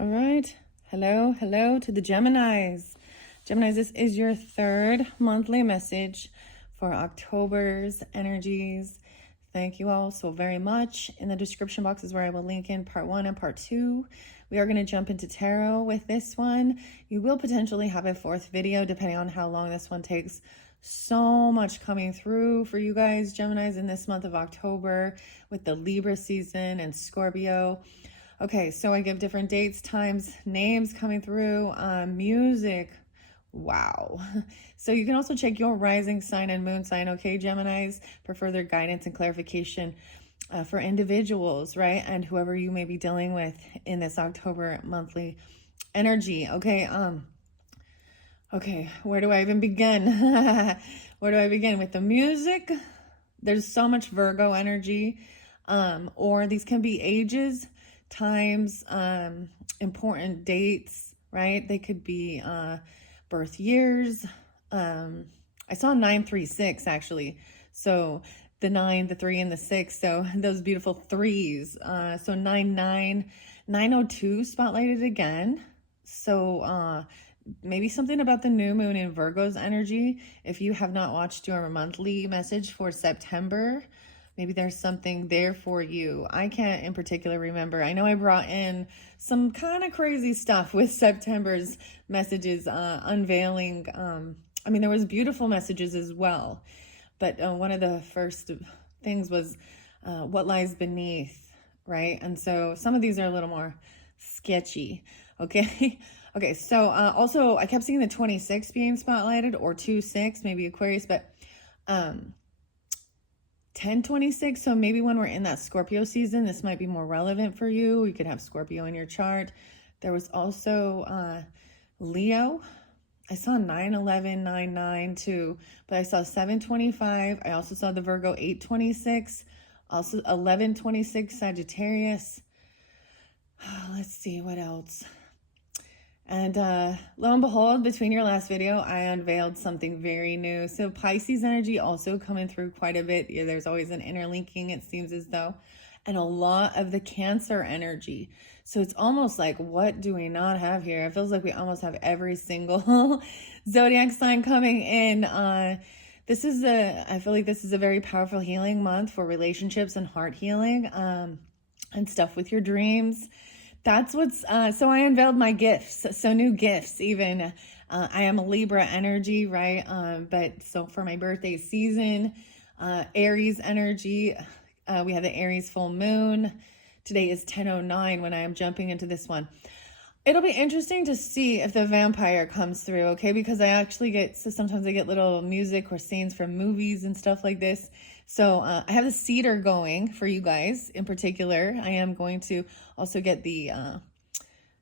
All right. Hello to the Geminis. Geminis, this is your third monthly message for October's energies. Thank you all so very much. In the description box is where I will link in part 1 and part 2. We are going to jump into tarot with this one. You will potentially have a fourth video depending on how long this one takes. So much coming through for you guys, Geminis, in this month of October with the Libra season and Scorpio. Okay, so I give different dates, times, names coming through, music. Wow. So you can also check your rising sign and moon sign, okay, Geminis, for further guidance and clarification for individuals, right? And whoever you may be dealing with in this October monthly energy, okay? Okay, where do I even begin? Where do I begin? With the music? There's so much Virgo energy, or these can be ages, times, important dates, right? They could be birth years. I saw 936 actually. So the 9, the 3, and the 6. So those beautiful threes. So 99, 902 spotlighted again. So maybe something about the new moon in Virgo's energy. If you have not watched your monthly message for September, maybe there's something there for you. I can't in particular remember. I know I brought in some kind of crazy stuff with September's messages, unveiling. I mean, there was beautiful messages as well. But one of the first things was what lies beneath, right? And so some of these are a little more sketchy, okay? Okay, so also I kept seeing the 26 being spotlighted, or 26, maybe Aquarius, but 1026, so maybe when we're in that Scorpio season, this might be more relevant for you. You could have Scorpio in your chart. There was also Leo. I saw 911, 99 too, but I saw 725. I also saw the Virgo 826, also 1126 Sagittarius. Let's see what else. And lo and behold, between your last video, I unveiled something very new. So Pisces energy also coming through quite a bit. Yeah, there's always an interlinking, it seems as though. And a lot of the Cancer energy. So it's almost like, what do we not have here? It feels like we almost have every single zodiac sign coming in. I feel like this is a very powerful healing month for relationships and heart healing, and stuff with your dreams. That's what's, so I unveiled my gifts. So new gifts, even, I am a Libra energy, right? But so for my birthday season, Aries energy, we have the Aries full moon. Today is 10:09 when I am jumping into this one. It'll be interesting to see if the vampire comes through, okay? Because I actually sometimes I get little music or scenes from movies and stuff like this. So I have the cedar going for you guys in particular. I am going to also get the,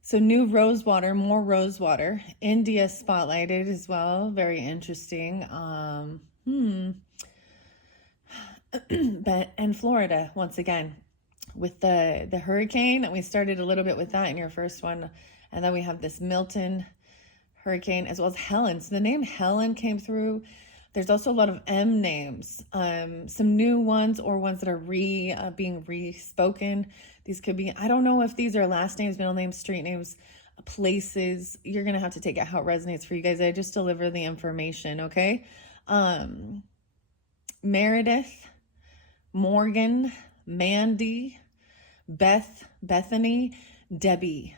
so new rosewater, more rosewater. India spotlighted as well. Very interesting. But, and Florida, once again, with the hurricane. We started a little bit with that in your first one. And then we have this Milton hurricane as well as Helen. So the name Helen came through. There's also a lot of M names, some new ones or ones that are being re-spoken. These could be, I don't know if these are last names, middle names, street names, places. You're going to have to take it how it resonates for you guys. I just deliver the information, okay? Meredith, Morgan, Mandy, Beth, Bethany, Debbie,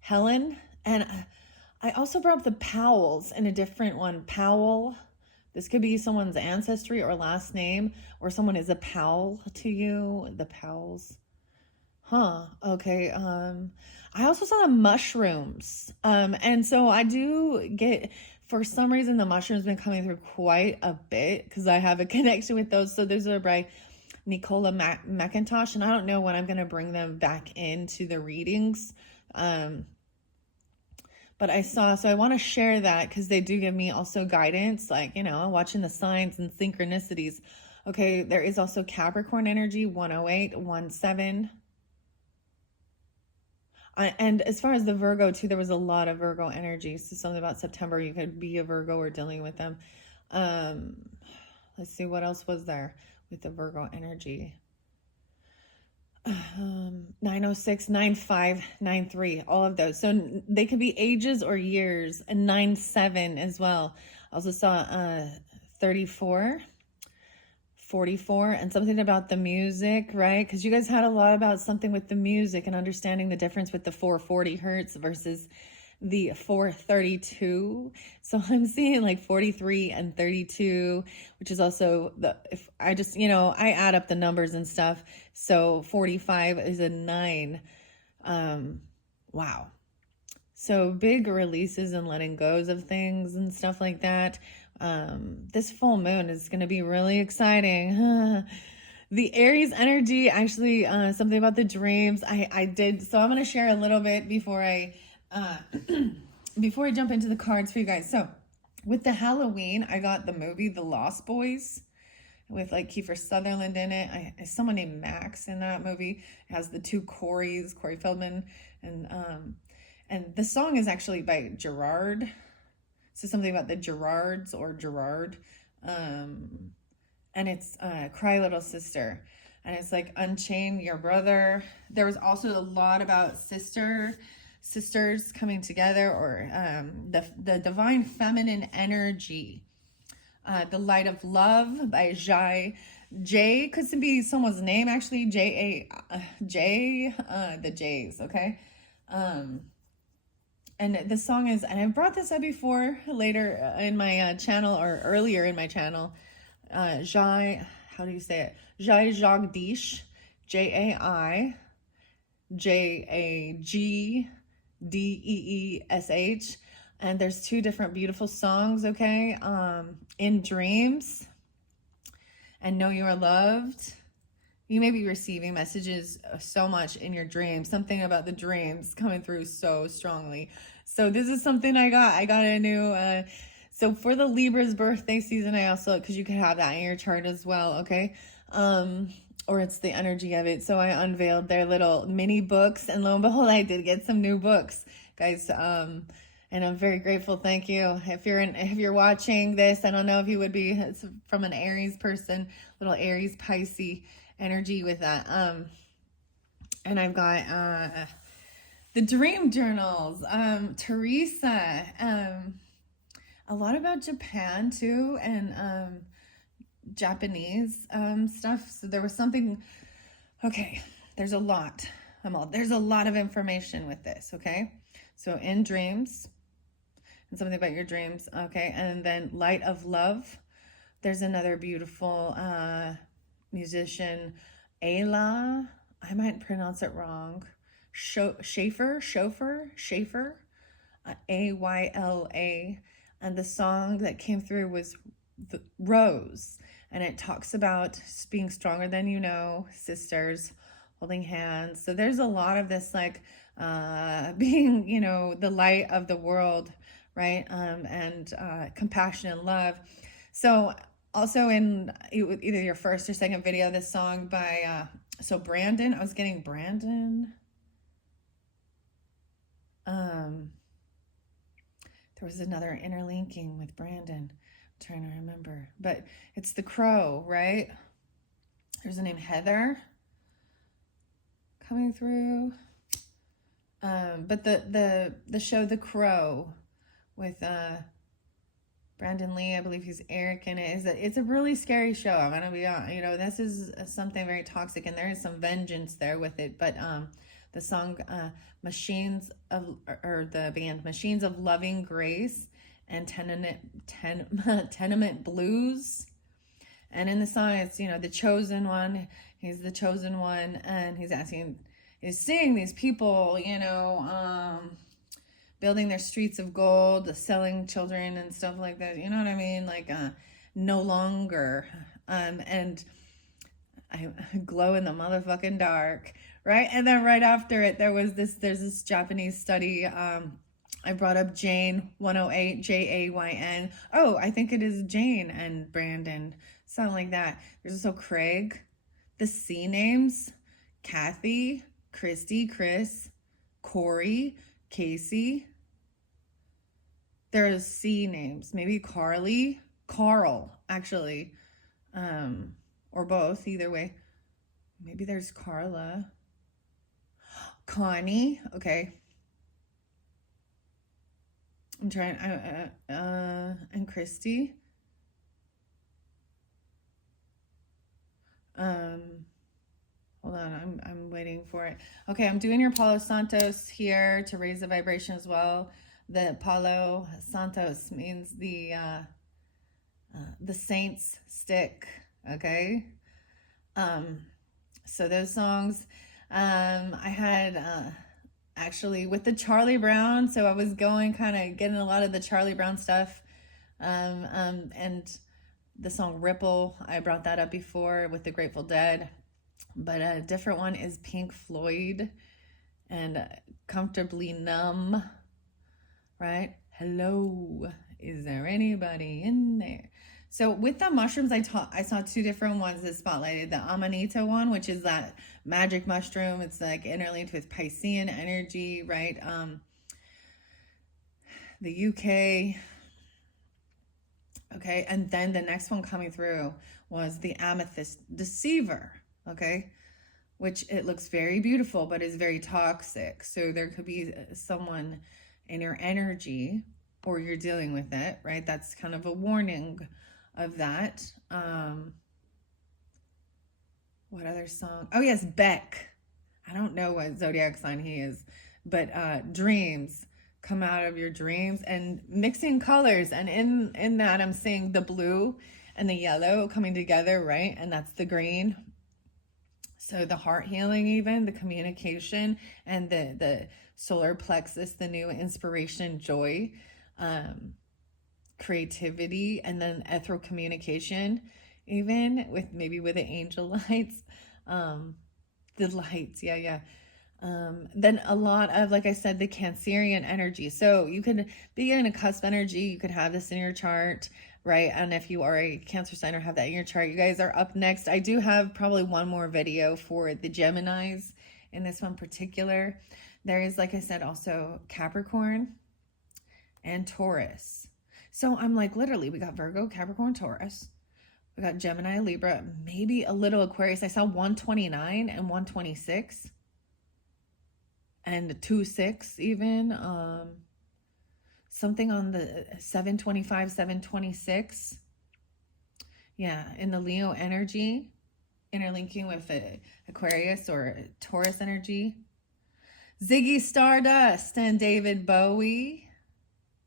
Helen, and I also brought up the Powells in a different one. Powell. This could be someone's ancestry or last name, or someone is a Powell to you. The Powells. Huh. Okay. I also saw the mushrooms. And so I do get, for some reason, the mushrooms been coming through quite a bit because I have a connection with those. So those are by Nicola McIntosh, and I don't know when I'm going to bring them back into the readings. But so I want to share that because they do give me also guidance, like, watching the signs and synchronicities. Okay, there is also Capricorn energy, 108, 17. And as far as the Virgo too, there was a lot of Virgo energy. So something about September, you could be a Virgo or dealing with them. Let's see, what else was there with the Virgo energy? 906, 9593, all of those. So they could be ages or years, and 97 as well. Also saw 34, 44, and something about the music, right? Because you guys had a lot about something with the music and understanding the difference with the 440 hertz versus the 432. So I'm seeing like 43 and 32, which is also if I just, I add up the numbers and stuff. So 45 is a 9. Wow. So big releases and letting goes of things and stuff like that. This full moon is going to be really exciting. The Aries energy, actually, something about the dreams. I did. So I'm going to share a little bit before I jump into the cards for you guys. So with the Halloween, I got the movie The Lost Boys with like Kiefer Sutherland in it. Someone named Max in that movie. It has the two Corey Feldman, and the song is actually by Gerard. So something about the Gerards or Gerard. And it's Cry Little Sister. And it's like Unchain Your Brother. There was also a lot about sisters coming together, or the divine feminine energy. The Light of Love by Jay could be someone's name, actually. J, the J's, okay? And the song is, and I've brought this up before later in my channel, or earlier in my channel. Jai, how do you say it? Jai Jagdish, Jagdeesh. And there's two different beautiful songs, okay? In Dreams and Know You Are Loved. You may be receiving messages so much in your dreams. Something about the dreams coming through so strongly. So this is something I got. I got a new, so for the Libra's birthday season, I also, because you could have that in your chart as well, okay? Or it's the energy of it. So I unveiled their little mini books, and lo and behold, I did get some new books, guys. And I'm very grateful. Thank you. If you're watching this, I don't know if you would be. It's from an Aries person, little Aries Pisces energy with that. And I've got the dream journals. Teresa. A lot about Japan too, and Japanese stuff. So there was something. Okay, there's a lot. There's a lot of information with this. Okay, so in dreams. And something about your dreams, okay? And then Light of Love. There's another beautiful musician, Ayla. I might pronounce it wrong. Schaefer, Ayla. And the song that came through was the Rose. And it talks about being stronger than you know, sisters, holding hands. So there's a lot of this, like, being, the light of the world, right? And compassion and love. So also in either your first or second video, this song by, so Brandon, I was getting Brandon. There was another interlinking with Brandon. I'm trying to remember, but it's The Crow, right? There's a name Heather coming through. But the show The Crow with Brandon Lee, I believe he's Eric in it, it's a really scary show. I'm gonna be honest, this is something very toxic, and there is some vengeance there with it. But the song Machines of, or the band Machines of Loving Grace and Tenement Blues. And in the song, it's the chosen one. He's the chosen one, and he's seeing these people, building their streets of gold, selling children and stuff like that. You know what I mean? Like, no longer. And I glow in the motherfucking dark, right? And then right after it, there's this Japanese study. I brought up Jane 108, Jayn. Oh, I think it is Jane and Brandon. Something like that. There's also Craig. The C names, Kathy, Christy, Chris, Corey, Casey. There's C names, maybe Carl, actually, or both, either way. Maybe there's Carla. Connie. Okay. I'm trying, and Christy. Hold on, I'm waiting for it. Okay, I'm doing your Palo Santos here to raise the vibration as well. The Palo Santos means the saints stick. Okay. So those songs, I had actually with the Charlie Brown. So I was going kind of getting a lot of the Charlie Brown stuff, and the song Ripple. I brought that up before with the Grateful Dead. But a different one is Pink Floyd and Comfortably Numb, right? Hello, is there anybody in there? So with the mushrooms, I saw two different ones that spotlighted. The Amanita one, which is that magic mushroom. It's like interlinked with Piscean energy, right? The UK. Okay, and then the next one coming through was the Amethyst Deceiver. Okay, which it looks very beautiful, but is very toxic. So there could be someone in your energy, or you're dealing with it, right? That's kind of a warning of that. What other song? Oh yes, Beck. I don't know what zodiac sign he is, but dreams. Come out of your dreams, and mixing colors. And in that, I'm seeing the blue and the yellow coming together, right? And that's the green. So the heart healing, even the communication, and the solar plexus, the new inspiration, joy, creativity, and then ethereal communication, even with maybe with the angel lights, the lights, yeah. Then a lot of, like I said, the Cancerian energy. So you could be in a cusp energy. You could have this in your chart, right? And if you are a Cancer sign or have that in your chart, you guys are up next. I do have probably one more video for the Geminis in this one particular. There is, like I said, also Capricorn and Taurus. So I'm like, literally, we got Virgo, Capricorn, Taurus. We got Gemini, Libra, maybe a little Aquarius. I saw 129 and 126. And 2-6 even, something on the 725, 726. Yeah, in the Leo energy, interlinking with Aquarius or Taurus energy. Ziggy Stardust and David Bowie.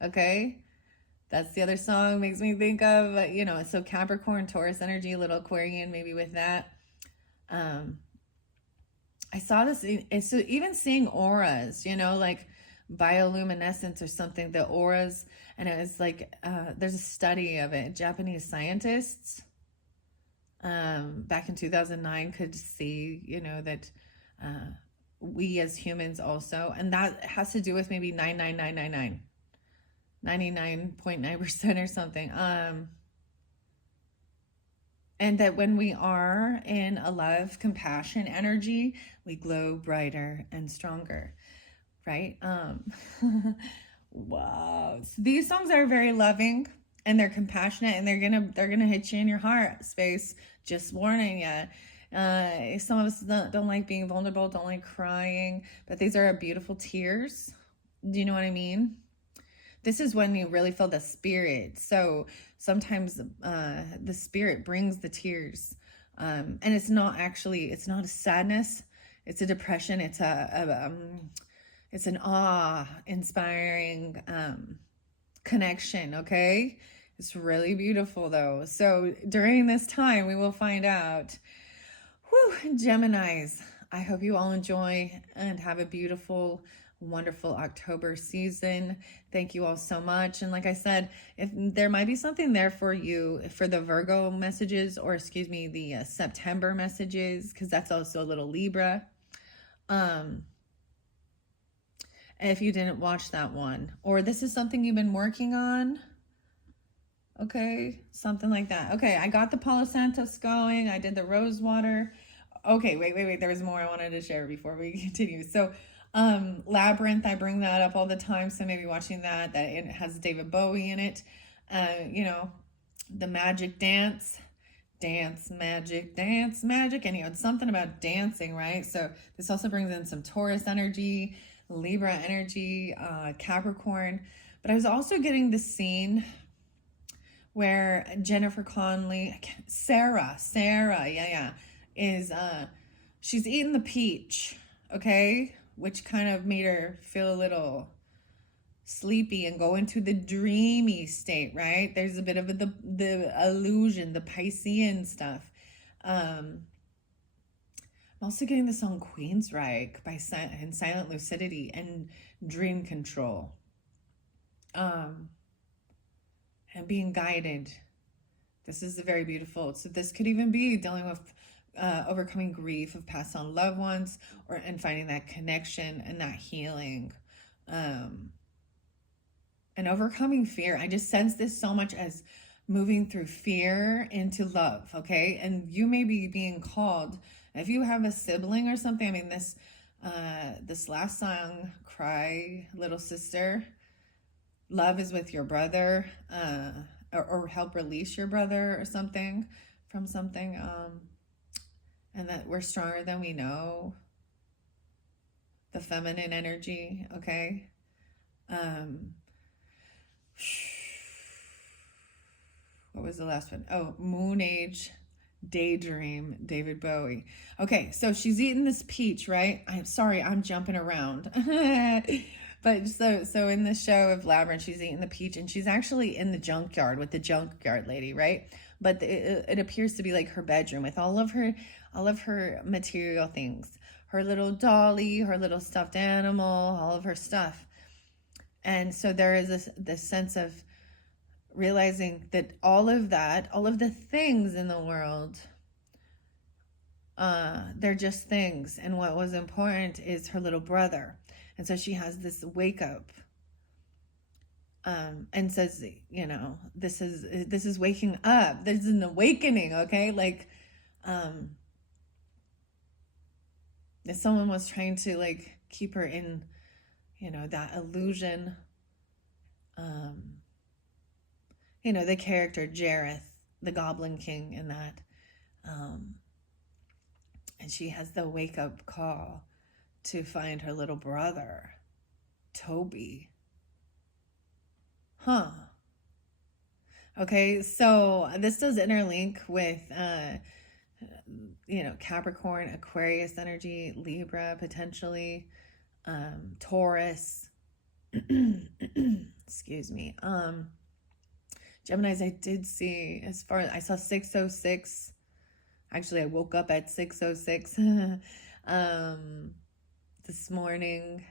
Okay, that's the other song. Makes me think of, so Capricorn, Taurus energy, a little Aquarian maybe with that. I saw this, so even seeing auras, like bioluminescence or something, the auras, and it was like, there's a study of it. Japanese scientists back in 2009 could see, that we as humans also, and that has to do with maybe 99999, 99.9% or something. And that when we are in a love, compassion energy, we glow brighter and stronger, right? Wow. So these songs are very loving and they're compassionate, and they're gonna hit you in your heart space. Just warning you. Some of us don't like being vulnerable, don't like crying, but these are beautiful tears. Do you know what I mean? This is when you really feel the spirit. So sometimes the spirit brings the tears. And it's not a sadness. It's a depression. It's an awe-inspiring connection, okay? It's really beautiful, though. So during this time, we will find out. Whew, Geminis, I hope you all enjoy and have a beautiful, wonderful October season. Thank you all so much. And like I said, if there might be something there for you for the Virgo messages, or the September messages, because that's also a little Libra. If you didn't watch that one, or this is something you've been working on, okay, something like that. Okay, I got the Palo Santos going. I did the rose water. Okay, wait. There was more I wanted to share before we continue. So Labyrinth, I bring that up all the time, so maybe watching that it has David Bowie in it. The Magic Dance, dance magic, and it's something about dancing, right? So this also brings in some Taurus energy, Libra energy, Capricorn. But I was also getting the scene where Jennifer Connelly, Sarah, yeah, is she's eating the peach, okay, which kind of made her feel a little sleepy and go into the dreamy state, right? There's a bit of the illusion, the Piscean stuff. I'm also getting the song Queensryche by Silent Lucidity and Dream Control. And being guided. This is very beautiful. So this could even be dealing with overcoming grief of passed on loved ones, and finding that connection and that healing. And overcoming fear. I just sense this so much as moving through fear into love, okay? And you may be being called, if you have a sibling or something, I mean, this last song, Cry, Little Sister, love is with your brother, or help release your brother or something from something, and that we're stronger than we know, the feminine energy, okay? What was the last one? Oh, Moon Age Daydream, David Bowie. Okay, so she's eating this peach, right? I'm sorry, I'm jumping around. But so in the show of Labyrinth, she's eating the peach, and she's actually in the junkyard with the junkyard lady, right? But it appears to be like her bedroom with all of her material things, her little dolly, her little stuffed animal, all of her stuff. And so there is this sense of realizing that all of the things in the world, they're just things. And what was important is her little brother. And so she has this wake up, and says, you know, this is waking up. There's an awakening, okay? Like, if someone was trying to like keep her in, you know, that illusion. You know, the character Jareth, the Goblin King in that. And she has the wake up call to find her little brother, Toby. Okay, so this does interlink with, you know, Capricorn, Aquarius energy, Libra, potentially, Taurus. Excuse me. Geminis, I did see, as far as I saw 606. Actually, I woke up at 606 this morning.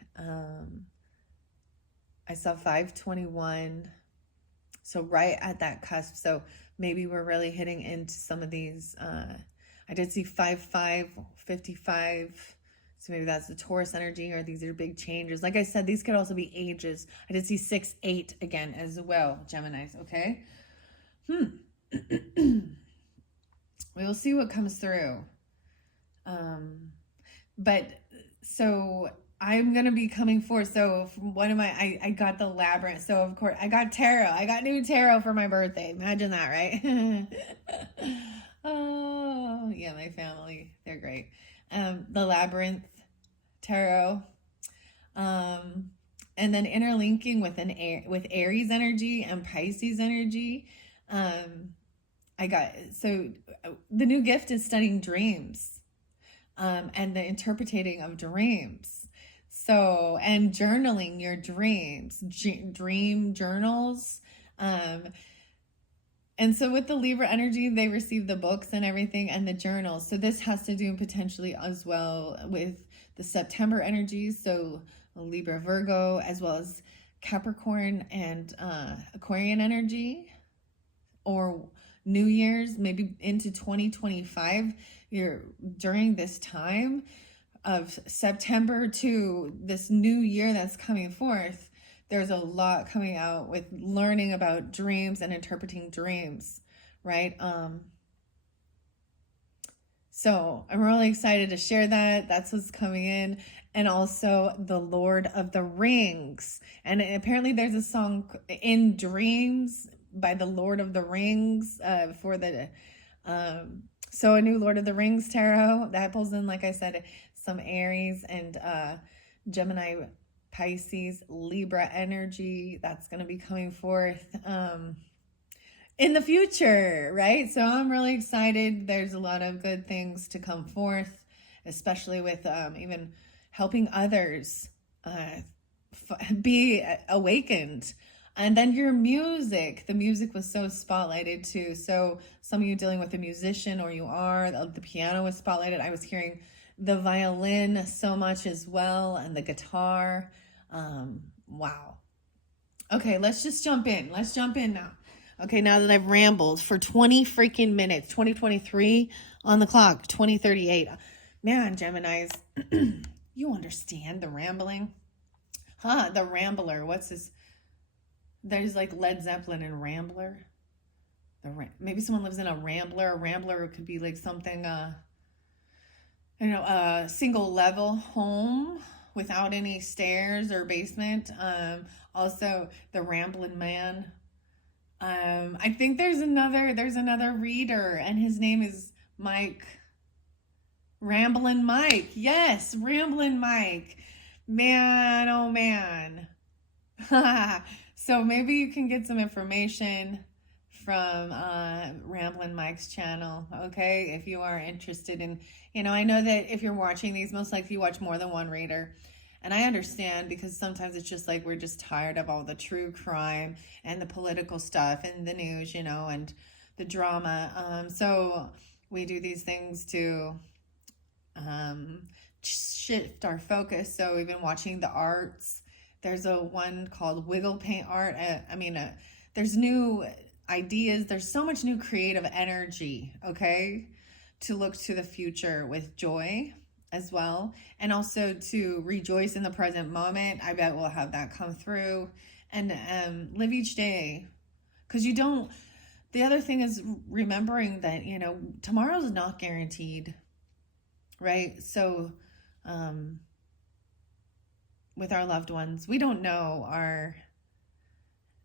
I saw 521. So right at that cusp. So maybe we're really hitting into some of these. I did see 55, 55. So maybe that's the Taurus energy, or these are big changes. Like I said, these could also be ages. I did see 6, 8 again as well, Geminis, okay? We will see what comes through. But so I'm going to be coming forth. So from one of my, I got the Labyrinth. So of course I got tarot. I got new tarot for my birthday. Imagine that, right? Oh yeah, my family, they're great. The Labyrinth tarot, and then interlinking with with Aries energy and Pisces energy. I got, so the new gift is studying dreams, and the interpreting of dreams. So, and journaling your dreams, dream journals. And so with the Libra energy, they receive the books and everything and the journals. So this has to do potentially as well with the September energies. So Libra, Virgo, as well as Capricorn and Aquarian energy, or New Year's, maybe into 2025. You're during this time of September to this new year that's coming forth. There's a lot coming out with learning about dreams and interpreting dreams, right? So I'm really excited to share that. That's what's coming in. And also the Lord of the Rings. And apparently there's a song, In Dreams, by the Lord of the Rings, for the So a new Lord of the Rings tarot that pulls in, like I said, some Aries and Gemini, Pisces, Libra energy that's going to be coming forth in the future, right? So I'm really excited. There's a lot of good things to come forth, especially with even helping others be awakened. And then your music, the music was so spotlighted too. So some of you dealing with a musician, or you are, the piano was spotlighted. I was hearing the violin so much as well, and the guitar. Wow. Okay, let's just jump in. Let's jump in now. Okay, now that I've rambled for 20 freaking minutes, 2023 on the clock, 2038. Man, Geminis, you understand the rambling? Huh, the Rambler. What's this? There's like Led Zeppelin and Rambler. Maybe someone lives in a Rambler. A Rambler could be like something, a single level home without any stairs or basement. Also, the Ramblin' Man. I think there's another reader, and his name is Mike. Ramblin' Mike. Yes, Ramblin' Mike. Man, oh man. So maybe you can get some information from Ramblin' Mike's channel, okay? If you are interested in, I know that if you're watching these, most likely you watch more than one reader. And I understand, because sometimes it's just like we're just tired of all the true crime and the political stuff and the news, and the drama. So we do these things to shift our focus. So we've been watching the arts. There's a one called Wiggle Paint Art. There's new ideas. There's so much new creative energy, okay, to look to the future with joy as well, and also to rejoice in the present moment. I bet we'll have that come through, and live each day, because the other thing is remembering that tomorrow's not guaranteed, right? So with our loved ones, we don't know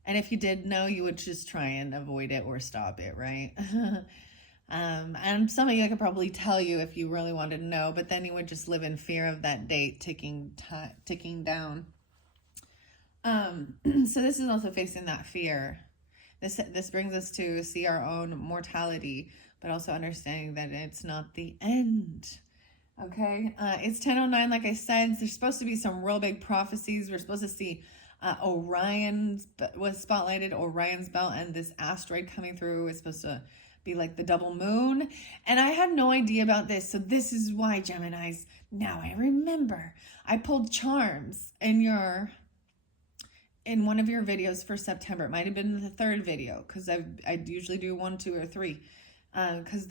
and if you did know, you would just try and avoid it or stop it, right? And some of you, I could probably tell you if you really wanted to know, but then you would just live in fear of that date ticking down. So this is also facing that fear. This brings us to see our own mortality, but also understanding that it's not the end. Okay, it's 10:09. Like I said, there's supposed to be some real big prophecies. We're supposed to see Orion's was spotlighted, Orion's belt, and this asteroid coming through is supposed to be like the double moon. And I had no idea about this. So this is why, Geminis, now I remember I pulled charms in one of your videos for September. It might have been the third video, because I usually do 1, 2, or 3. Because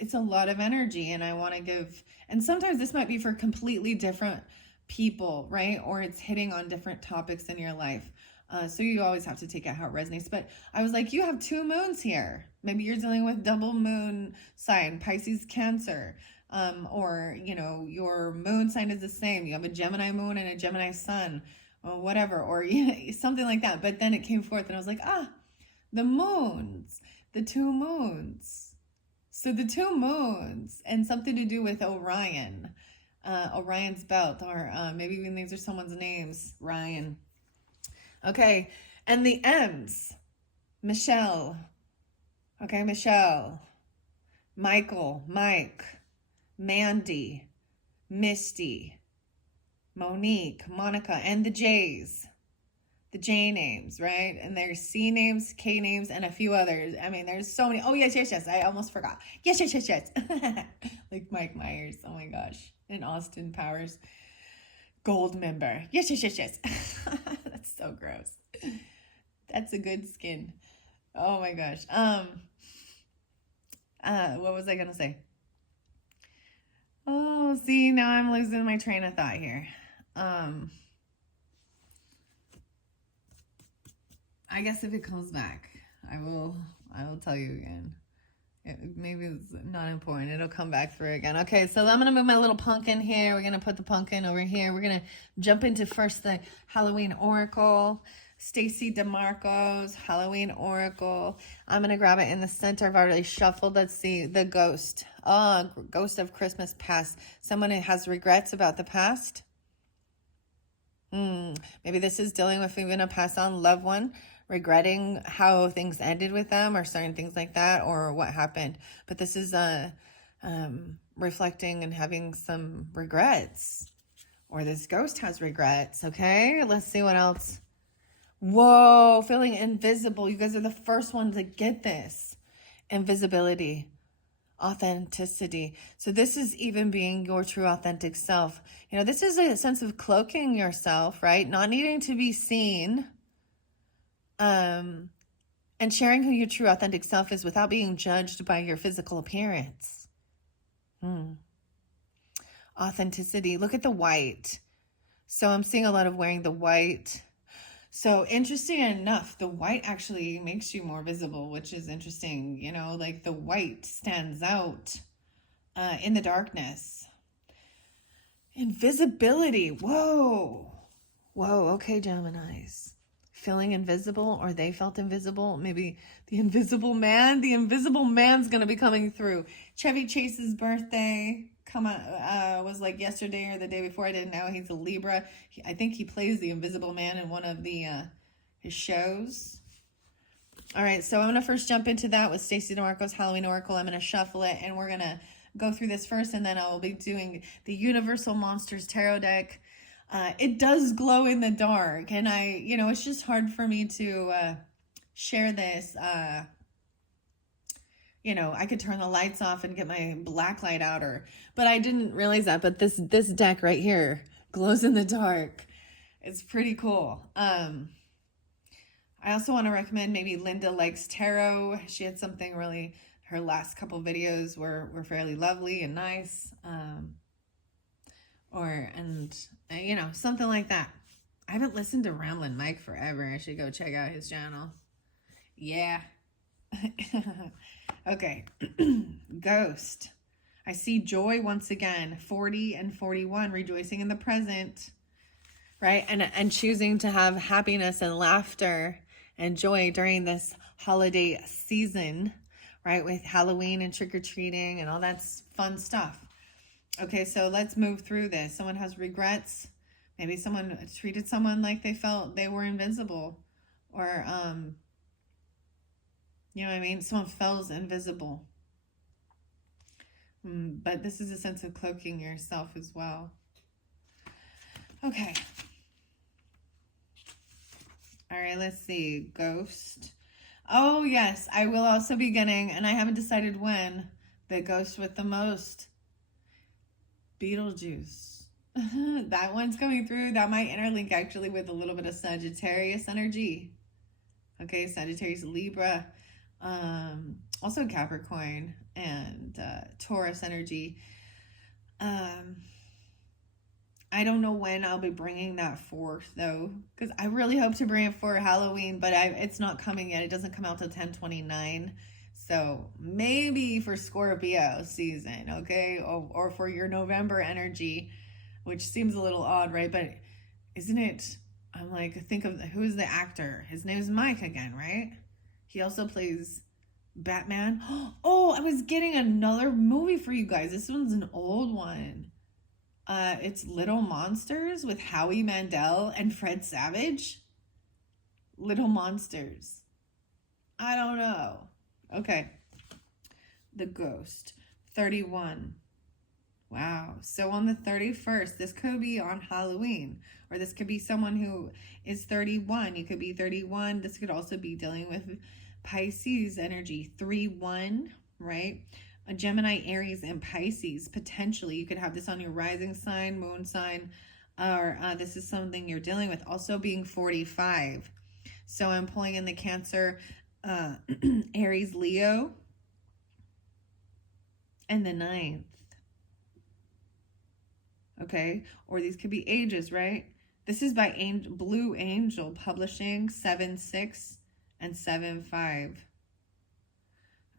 it's a lot of energy, and I want to give, and sometimes this might be for completely different people, right? Or it's hitting on different topics in your life. So you always have to take it how it resonates. But I was like, you have 2 moons here. Maybe you're dealing with double moon sign, Pisces, Cancer. Or, your moon sign is the same. You have a Gemini moon and a Gemini sun, or whatever, or something like that. But then it came forth, and I was like, the moons. The 2 moons. So the 2 moons, and something to do with Orion, Orion's belt, or maybe even these are someone's names, Ryan. Okay, and the M's, Michelle. Okay, Michelle, Michael, Mike, Mandy, Misty, Monique, Monica, and the J's. The J names, right? And there's C names, K names, and a few others. I mean, there's so many. Oh, yes. I almost forgot. Yes. Like Mike Myers. Oh, my gosh. And Austin Powers. Gold member. Yes. That's so gross. That's a good skin. Oh, my gosh. What was I going to say? Oh, see, now I'm losing my train of thought here. I guess if it comes back, I will tell you again. Maybe it's not important. It'll come back through again. Okay, so I'm going to move my little pumpkin here. We're going to put the pumpkin over here. We're going to jump into first the Halloween Oracle. Stacy DeMarco's Halloween Oracle. I'm going to grab it in the center. I've already shuffled. Let's see. The ghost. Oh, ghost of Christmas past. Someone who has regrets about the past. Maybe this is dealing with even a passed on loved one, regretting how things ended with them or certain things like that, or what happened. But this is reflecting and having some regrets, or this ghost has regrets. Okay, let's see what else. Whoa, feeling invisible. You guys are the first ones to get this. Invisibility. Authenticity. So this is even being your true authentic self. You know, this is a sense of cloaking yourself, right? Not needing to be seen. And sharing who your true authentic self is without being judged by your physical appearance. Authenticity. Look at the white. So I'm seeing a lot of wearing the white. So interesting enough, the white actually makes you more visible, which is interesting. You know, like the white stands out in the darkness. Invisibility. Whoa. Whoa. Okay, Geminis. Feeling invisible, or they felt invisible. Maybe the invisible man's going to be coming through. Chevy Chase's birthday was like yesterday or the day before. I didn't know. He's a Libra. I think he plays the Invisible Man in one of the his shows. All right, so I'm going to first jump into that with Stacy DeMarco's Halloween Oracle. I'm going to shuffle it, and we're going to go through this first, and then I will be doing the Universal Monsters Tarot deck. It does glow in the dark, and it's just hard for me to share this. I could turn the lights off and get my black light out, but I didn't realize that. But this deck right here glows in the dark. It's pretty cool. I also want to recommend maybe Linda Likes Tarot. She had something really, her last couple videos were fairly lovely and nice. Something like that. I haven't listened to Ramblin' Mike forever. I should go check out his channel. Yeah. Okay. Ghost. I see joy once again. 40 and 41, rejoicing in the present, right? And choosing to have happiness and laughter and joy during this holiday season, right? With Halloween and trick-or-treating and all that fun stuff. Okay, so let's move through this. Someone has regrets. Maybe someone treated someone like they felt they were invincible. Or, you know what I mean? Someone feels invisible. But this is a sense of cloaking yourself as well. Okay. All right, let's see. Ghost. Oh, yes. I will also be getting, and I haven't decided when, the ghost with the most. Beetlejuice. That one's coming through. That might interlink actually with a little bit of Sagittarius energy. Okay, Sagittarius, Libra, also Capricorn and Taurus energy. I don't know when I'll be bringing that forth though, because I really hope to bring it for Halloween, but it's not coming yet. It doesn't come out till 10/29. So maybe for Scorpio season, okay? Or for your November energy, which seems a little odd, right? But isn't it, I'm like, think of who's the actor? His name is Mike again, right? He also plays Batman. Oh, I was getting another movie for you guys. This one's an old one. It's Little Monsters with Howie Mandel and Fred Savage. Little Monsters. I don't know. Okay. The Ghost. 31. Wow. So on the 31st, this could be on Halloween, or this could be someone who is 31. You could be 31. This could also be dealing with Pisces energy. 3-1, right? A Gemini, Aries, and Pisces. Potentially, you could have this on your rising sign, moon sign, or this is something you're dealing with. Also being 45. So I'm pulling in the Cancer, Aries, Leo, and the 9th. Okay, or these could be ages, right? This is by Blue Angel Publishing, 7-6 and 7-5.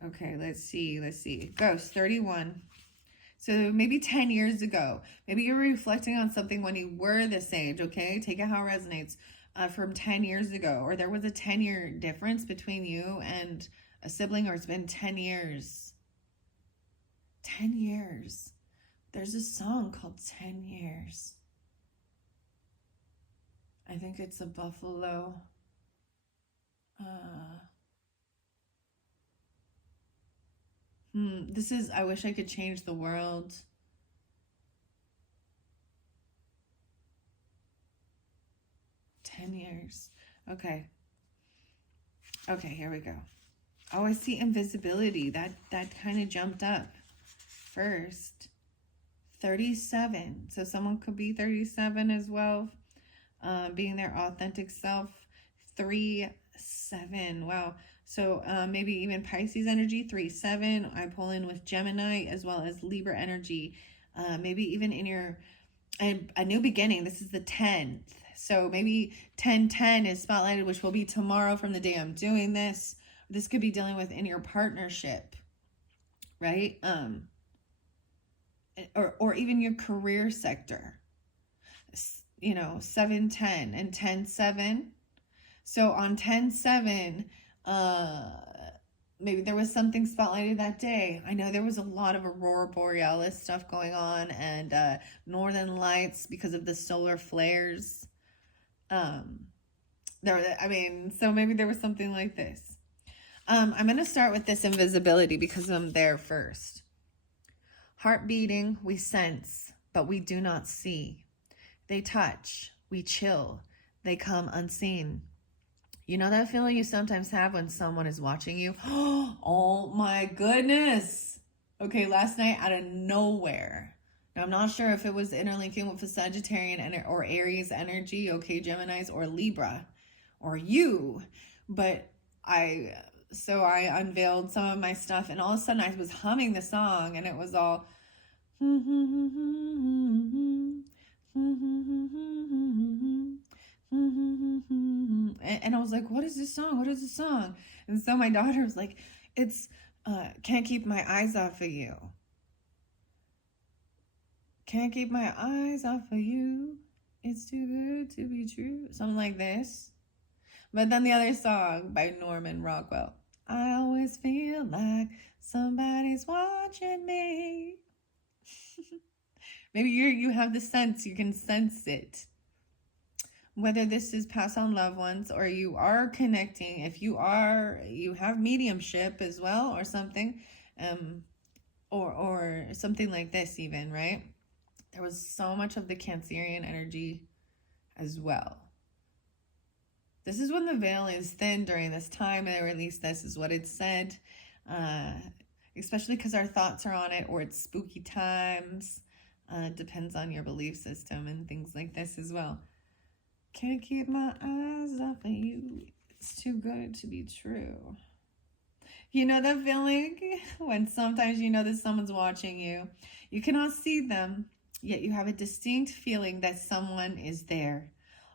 Okay, let's see. Ghost 31. So maybe 10 years ago, maybe you're reflecting on something when you were this age, okay? Take it how it resonates, from 10 years ago. Or there was a 10-year difference between you and a sibling, or it's been 10 years. 10 years. There's a song called 10 Years. I think it's a Buffalo. This is I Wish I Could Change the World. $10. Okay. Okay, here we go. Oh, I see invisibility. That kind of jumped up first. 37. So someone could be 37 as well, being their authentic self. 3, 7. Wow. So maybe even Pisces energy. 3, 7. I pull in with Gemini as well as Libra energy. Maybe even in your a new beginning. This is the 10th. So maybe 1010 is spotlighted, which will be tomorrow from the day I'm doing this. This could be dealing with in your partnership, right? Or even your career sector. 710 and 10-7. So on 10-7, maybe there was something spotlighted that day. I know there was a lot of aurora borealis stuff going on, and northern lights because of the solar flares. So maybe there was something like this. I'm going to start with this invisibility because I'm there first. Heart beating, we sense, but we do not see. They touch, we chill, they come unseen. You know that feeling you sometimes have when someone is watching you? Oh my goodness. Okay, last night out of nowhere. Now, I'm not sure if it was interlinking with a Sagittarian or Aries energy, okay, Geminis, or Libra, or you, but I unveiled some of my stuff, and all of a sudden I was humming the song, and it was all and I was like, what is this song? What is this song? And so my daughter was like, it's Can't Keep My Eyes Off of You. Can't keep my eyes off of you. It's too good to be true. Something like this. But then the other song by Norman Rockwell. I always feel like somebody's watching me. Maybe you have the sense, you can sense it. Whether this is past on loved ones or you are connecting, if you have mediumship as well or something, or something like this even, right? There was so much of the Cancerian energy as well. This is when the veil is thin during this time, and at least this is what it said, especially because our thoughts are on it, or it's spooky times. Depends on your belief system and things like this as well. Can't keep my eyes off of you. It's too good to be true. You know that feeling when sometimes you know that someone's watching you. You cannot see them, yet you have a distinct feeling that someone is there.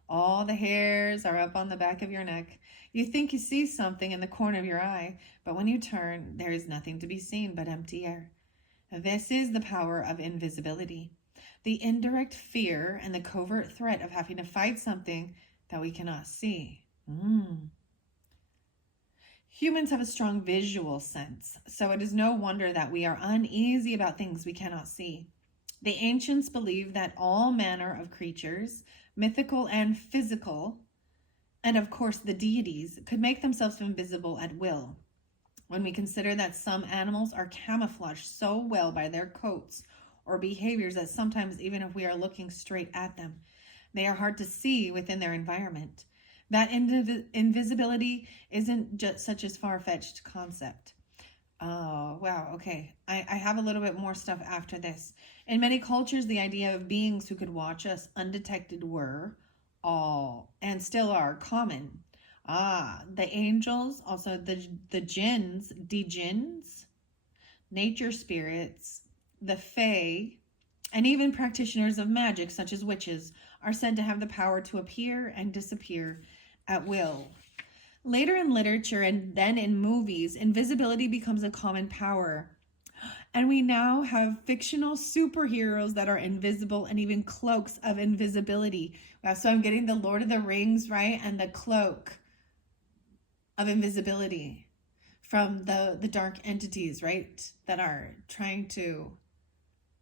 All the hairs are up on the back of your neck. You think you see something in the corner of your eye, but when you turn, there is nothing to be seen but empty air. This is the power of invisibility, the indirect fear and the covert threat of having to fight something that we cannot see. Humans have a strong visual sense, so it is no wonder that we are uneasy about things we cannot see. The ancients believed that all manner of creatures, mythical and physical, and of course the deities, could make themselves invisible at will. When we consider that some animals are camouflaged so well by their coats or behaviors that sometimes even if we are looking straight at them, they are hard to see within their environment. That invisibility isn't just such a far-fetched concept. Oh, wow, okay. I have a little bit more stuff after this. In many cultures, the idea of beings who could watch us undetected were all, and still are, common. The angels, also the jinns, djinns, nature spirits, the fae, and even practitioners of magic, such as witches, are said to have the power to appear and disappear at will. Later in literature and then in movies, invisibility becomes a common power. And we now have fictional superheroes that are invisible and even cloaks of invisibility. Wow, so I'm getting the Lord of the Rings, right? And the cloak of invisibility from the dark entities, right? That are trying to,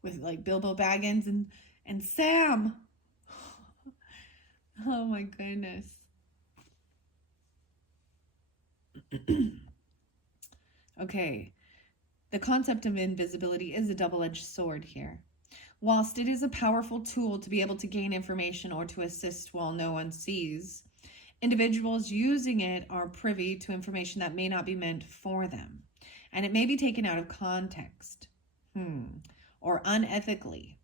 with like Bilbo Baggins and Sam. Oh my goodness. Okay. The concept of invisibility is a double-edged sword here. Whilst it is a powerful tool to be able to gain information or to assist while no one sees, individuals using it are privy to information that may not be meant for them, and it may be taken out of context, or unethically.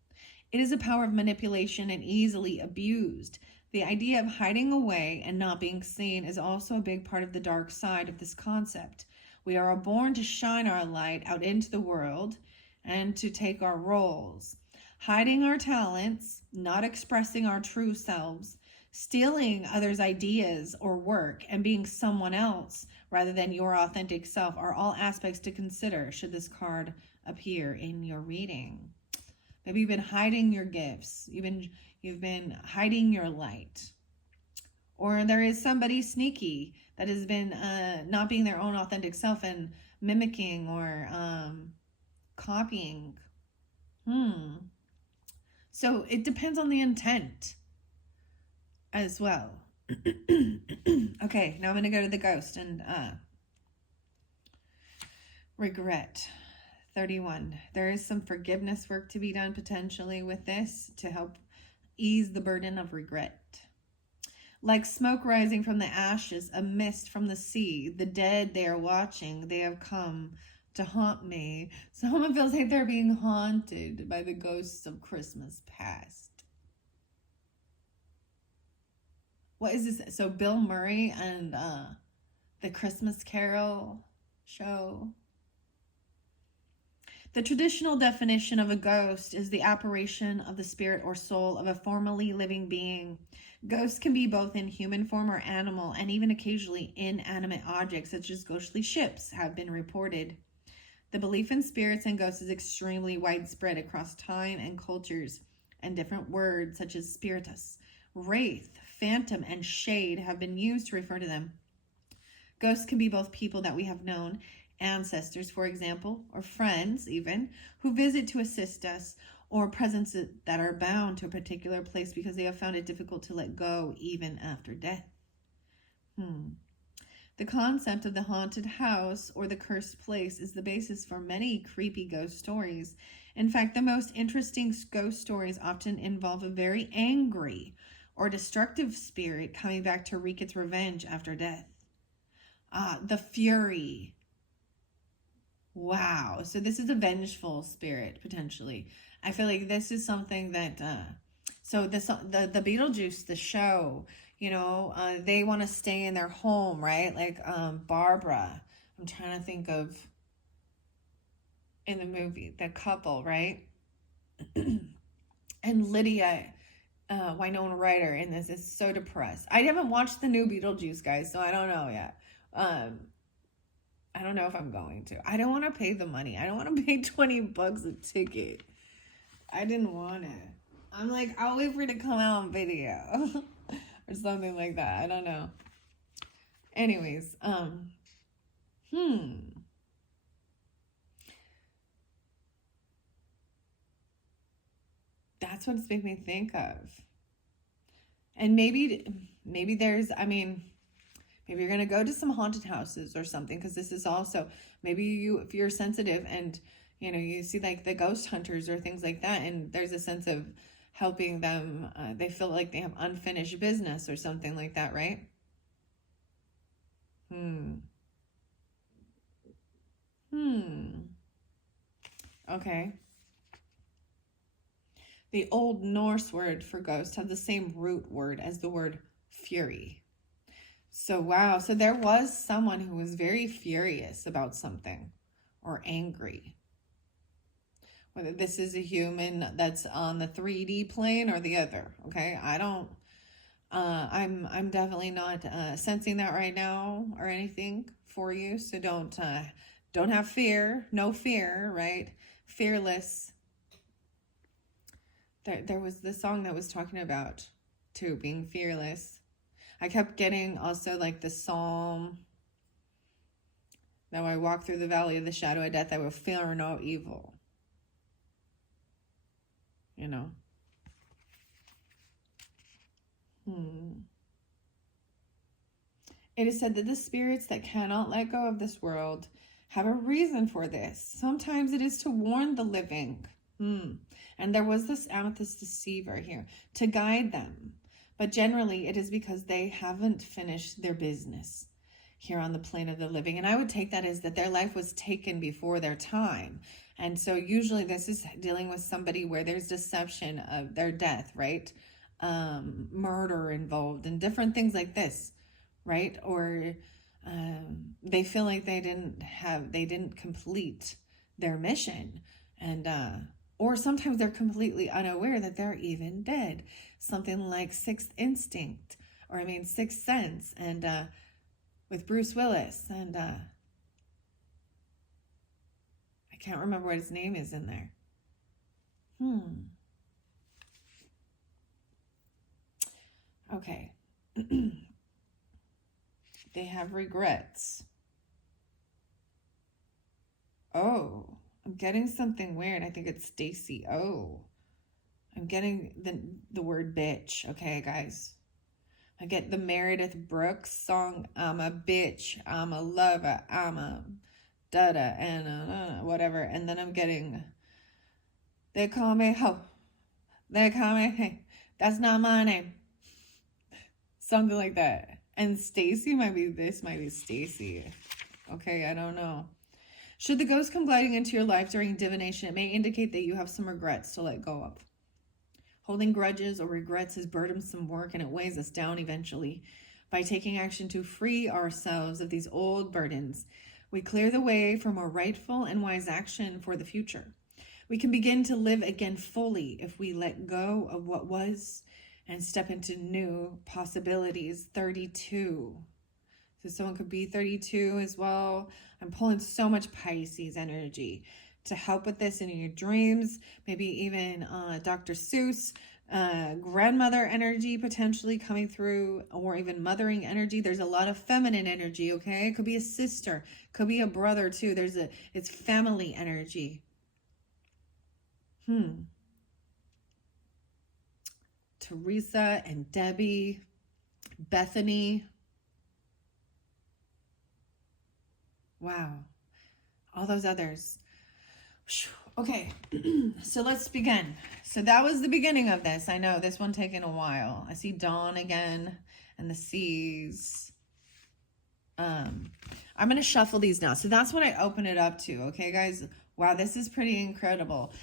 It is a power of manipulation and easily abused. The idea of hiding away and not being seen is also a big part of the dark side of this concept. We are born to shine our light out into the world and to take our roles. Hiding our talents, not expressing our true selves, stealing others' ideas or work, and being someone else rather than your authentic self are all aspects to consider should this card appear in your reading. Maybe you've been hiding your gifts. You've been hiding your light. Or there is somebody sneaky that has been not being their own authentic self and mimicking or copying. So it depends on the intent as well. Okay, now I'm going to go to the ghost and regret. 31. There is some forgiveness work to be done potentially with this to help ease the burden of regret. Like smoke rising from the ashes, a mist from the sea, the dead they are watching, they have come to haunt me. Someone feels like they're being haunted by the ghosts of Christmas past. What is this? So Bill Murray and the Christmas Carol show. The traditional definition of a ghost is the apparition of the spirit or soul of a formerly living being. Ghosts can be both in human form or animal, and even occasionally inanimate objects such as ghostly ships have been reported. The belief in spirits and ghosts is extremely widespread across time and cultures, and different words such as spiritus, wraith, phantom, and shade have been used to refer to them. Ghosts can be both people that we have known, ancestors, for example, or friends even, who visit to assist us, or presence that are bound to a particular place because they have found it difficult to let go even after death. The concept of the haunted house or the cursed place is the basis for many creepy ghost stories. In fact, the most interesting ghost stories often involve a very angry or destructive spirit coming back to wreak its revenge after death. The Fury. Wow. So this is a vengeful spirit, potentially. I feel like this is something that, so the Beetlejuice, the show, you know, they want to stay in their home, right? Like Barbara. I'm trying to think of, in the movie, the couple, right? And Lydia, Winona Ryder in this is so depressed. I haven't watched the new Beetlejuice, guys, so I don't know yet. I don't know if I'm going to. I don't want to pay the money. I don't want to pay $20 a ticket. I didn't want it. I'm like, I'll wait for it to come out on video or something like that. I don't know. Anyways, that's what it's making me think of. And maybe there's, I mean, maybe you're going to go to some haunted houses or something, because this is also, maybe you, if you're sensitive and, you know, you see like the ghost hunters or things like that, and there's a sense of helping them, they feel like they have unfinished business or something like that, right? Okay. The Old Norse word for ghost had the same root word as the word fury. So, wow. So there was someone who was very furious about something or angry. Whether this is a human that's on the 3D plane or the other, okay? I don't I'm definitely not sensing that right now or anything for you. So don't have fear, no fear, right? Fearless. There was the song that was talking about too, being fearless. I kept getting also like the psalm. Now I walk through the valley of the shadow of death, I will fear no evil. You know. It is said that the spirits that cannot let go of this world have a reason for this. Sometimes it is to warn the living. And there was this amethyst deceiver here to guide them. But generally it is because they haven't finished their business here on the plane of the living. And I would take that as that their life was taken before their time. And so usually this is dealing with somebody where there's deception of their death, right? Murder involved and different things like this, right? Or they feel like they didn't complete their mission. And or sometimes they're completely unaware that they're even dead. Something like Sixth Sense, and with Bruce Willis, and I can't remember what his name is in there. Okay. They have regrets. Oh, I'm getting something weird. I think it's Stacy. Oh, I'm getting the word bitch. Okay, guys. I get the Meredith Brooks song, I'm a bitch, I'm a lover, I'm a da-da, and whatever. And then I'm getting, they call me ho. They call me, hey, that's not my name. Something like that. And Stacy might be Stacy. Okay, I don't know. Should the ghost come gliding into your life during divination, it may indicate that you have some regrets to let go of. Holding grudges or regrets is burdensome work, and it weighs us down eventually. By taking action to free ourselves of these old burdens, we clear the way for more rightful and wise action for the future. We can begin to live again fully if we let go of what was and step into new possibilities. 32. So someone could be 32 as well. I'm pulling so much Pisces energy to help with this in your dreams. Maybe even Dr. Seuss, grandmother energy potentially coming through, or even mothering energy. There's a lot of feminine energy, okay? It could be a sister, could be a brother too. It's family energy. Teresa and Debbie, Bethany. Wow. All those others. Okay, so let's begin. So that was the beginning of this. I know this one taking a while. I see Dawn again and the seas. I'm going to shuffle these now. So that's what I open it up to. Okay, guys. Wow, this is pretty incredible.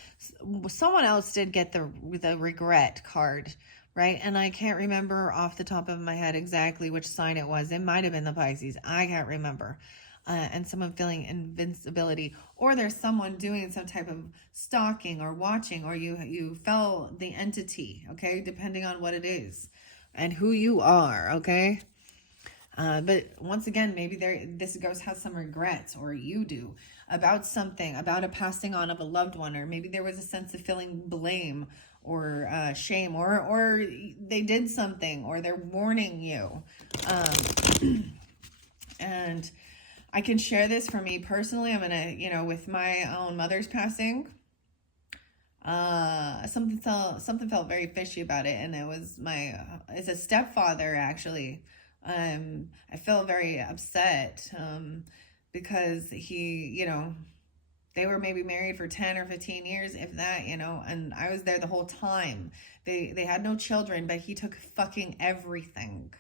Someone else did get the regret card, right? And I can't remember off the top of my head exactly which sign it was. It might have been the Pisces. I can't remember. And someone feeling invincibility, or there's someone doing some type of stalking or watching, or you felt the entity, okay, depending on what it is and who you are, okay. But once again, maybe this ghost has some regrets, or you do, about something, about a passing on of a loved one, or maybe there was a sense of feeling blame or shame, or they did something, or they're warning you. And I can share this for me personally. I'm gonna, with my own mother's passing, something felt very fishy about it, and it was it's a stepfather actually. I felt very upset because he, they were maybe married for 10 or 15 years, if that, and I was there the whole time. They had no children, but he took fucking everything.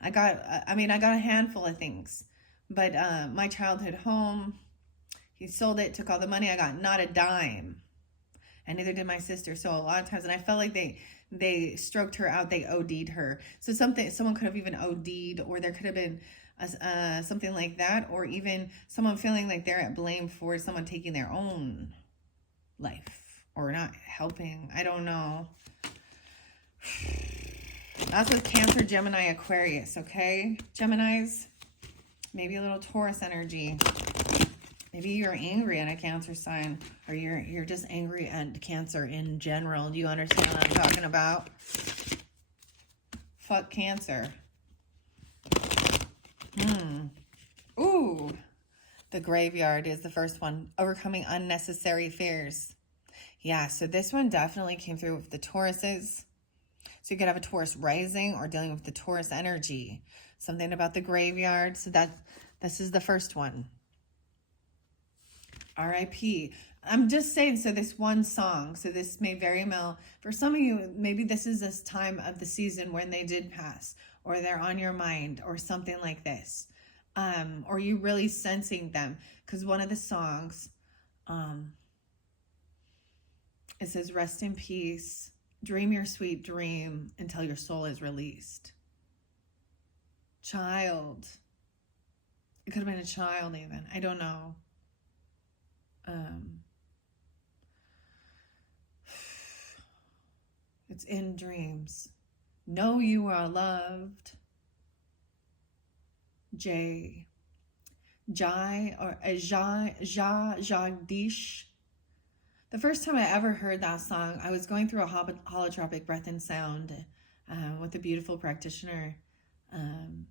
I got a handful of things. But my childhood home, he sold it, took all the money. I got not a dime. And neither did my sister. So a lot of times, and I felt like they stroked her out. They OD'd her. So someone could have even OD'd, or there could have been something like that. Or even someone feeling like they're at blame for someone taking their own life or not helping. I don't know. That's with Cancer, Gemini, Aquarius, okay? Geminis, maybe a little Taurus energy. Maybe you're angry at a Cancer sign, or you're just angry at Cancer in general. Do you understand what I'm talking about? Fuck Cancer. Ooh. The graveyard is the first one. Overcoming unnecessary fears. Yeah, so this one definitely came through with the Tauruses. So you could have a Taurus rising or dealing with the Taurus energy. Something about the graveyard. So this is the first one. R.I.P. I'm just saying, so this one song, so this may very well, for some of you, maybe this is this time of the season when they did pass, or they're on your mind, or something like this. Or you really sensing them. Because one of the songs, it says, rest in peace, dream your sweet dream until your soul is released. Child. It could have been a child even. I don't know. It's in dreams. Know you are loved. Jai, or Jagdish. The first time I ever heard that song, I was going through a holotropic breath and sound with a beautiful practitioner. And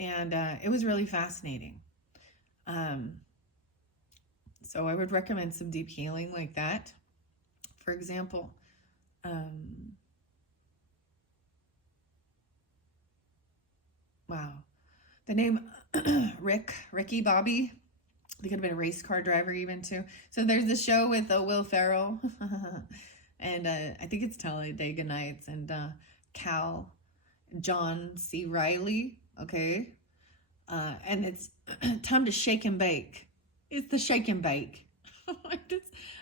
it was really fascinating. So I would recommend some deep healing like that. For example, wow. The name Ricky Bobby. They could have been a race car driver even too. So there's the show with Will Ferrell. And I think it's Talladega Nights. And John C. Reilly. Okay. And it's time to shake and bake. It's the shake and bake.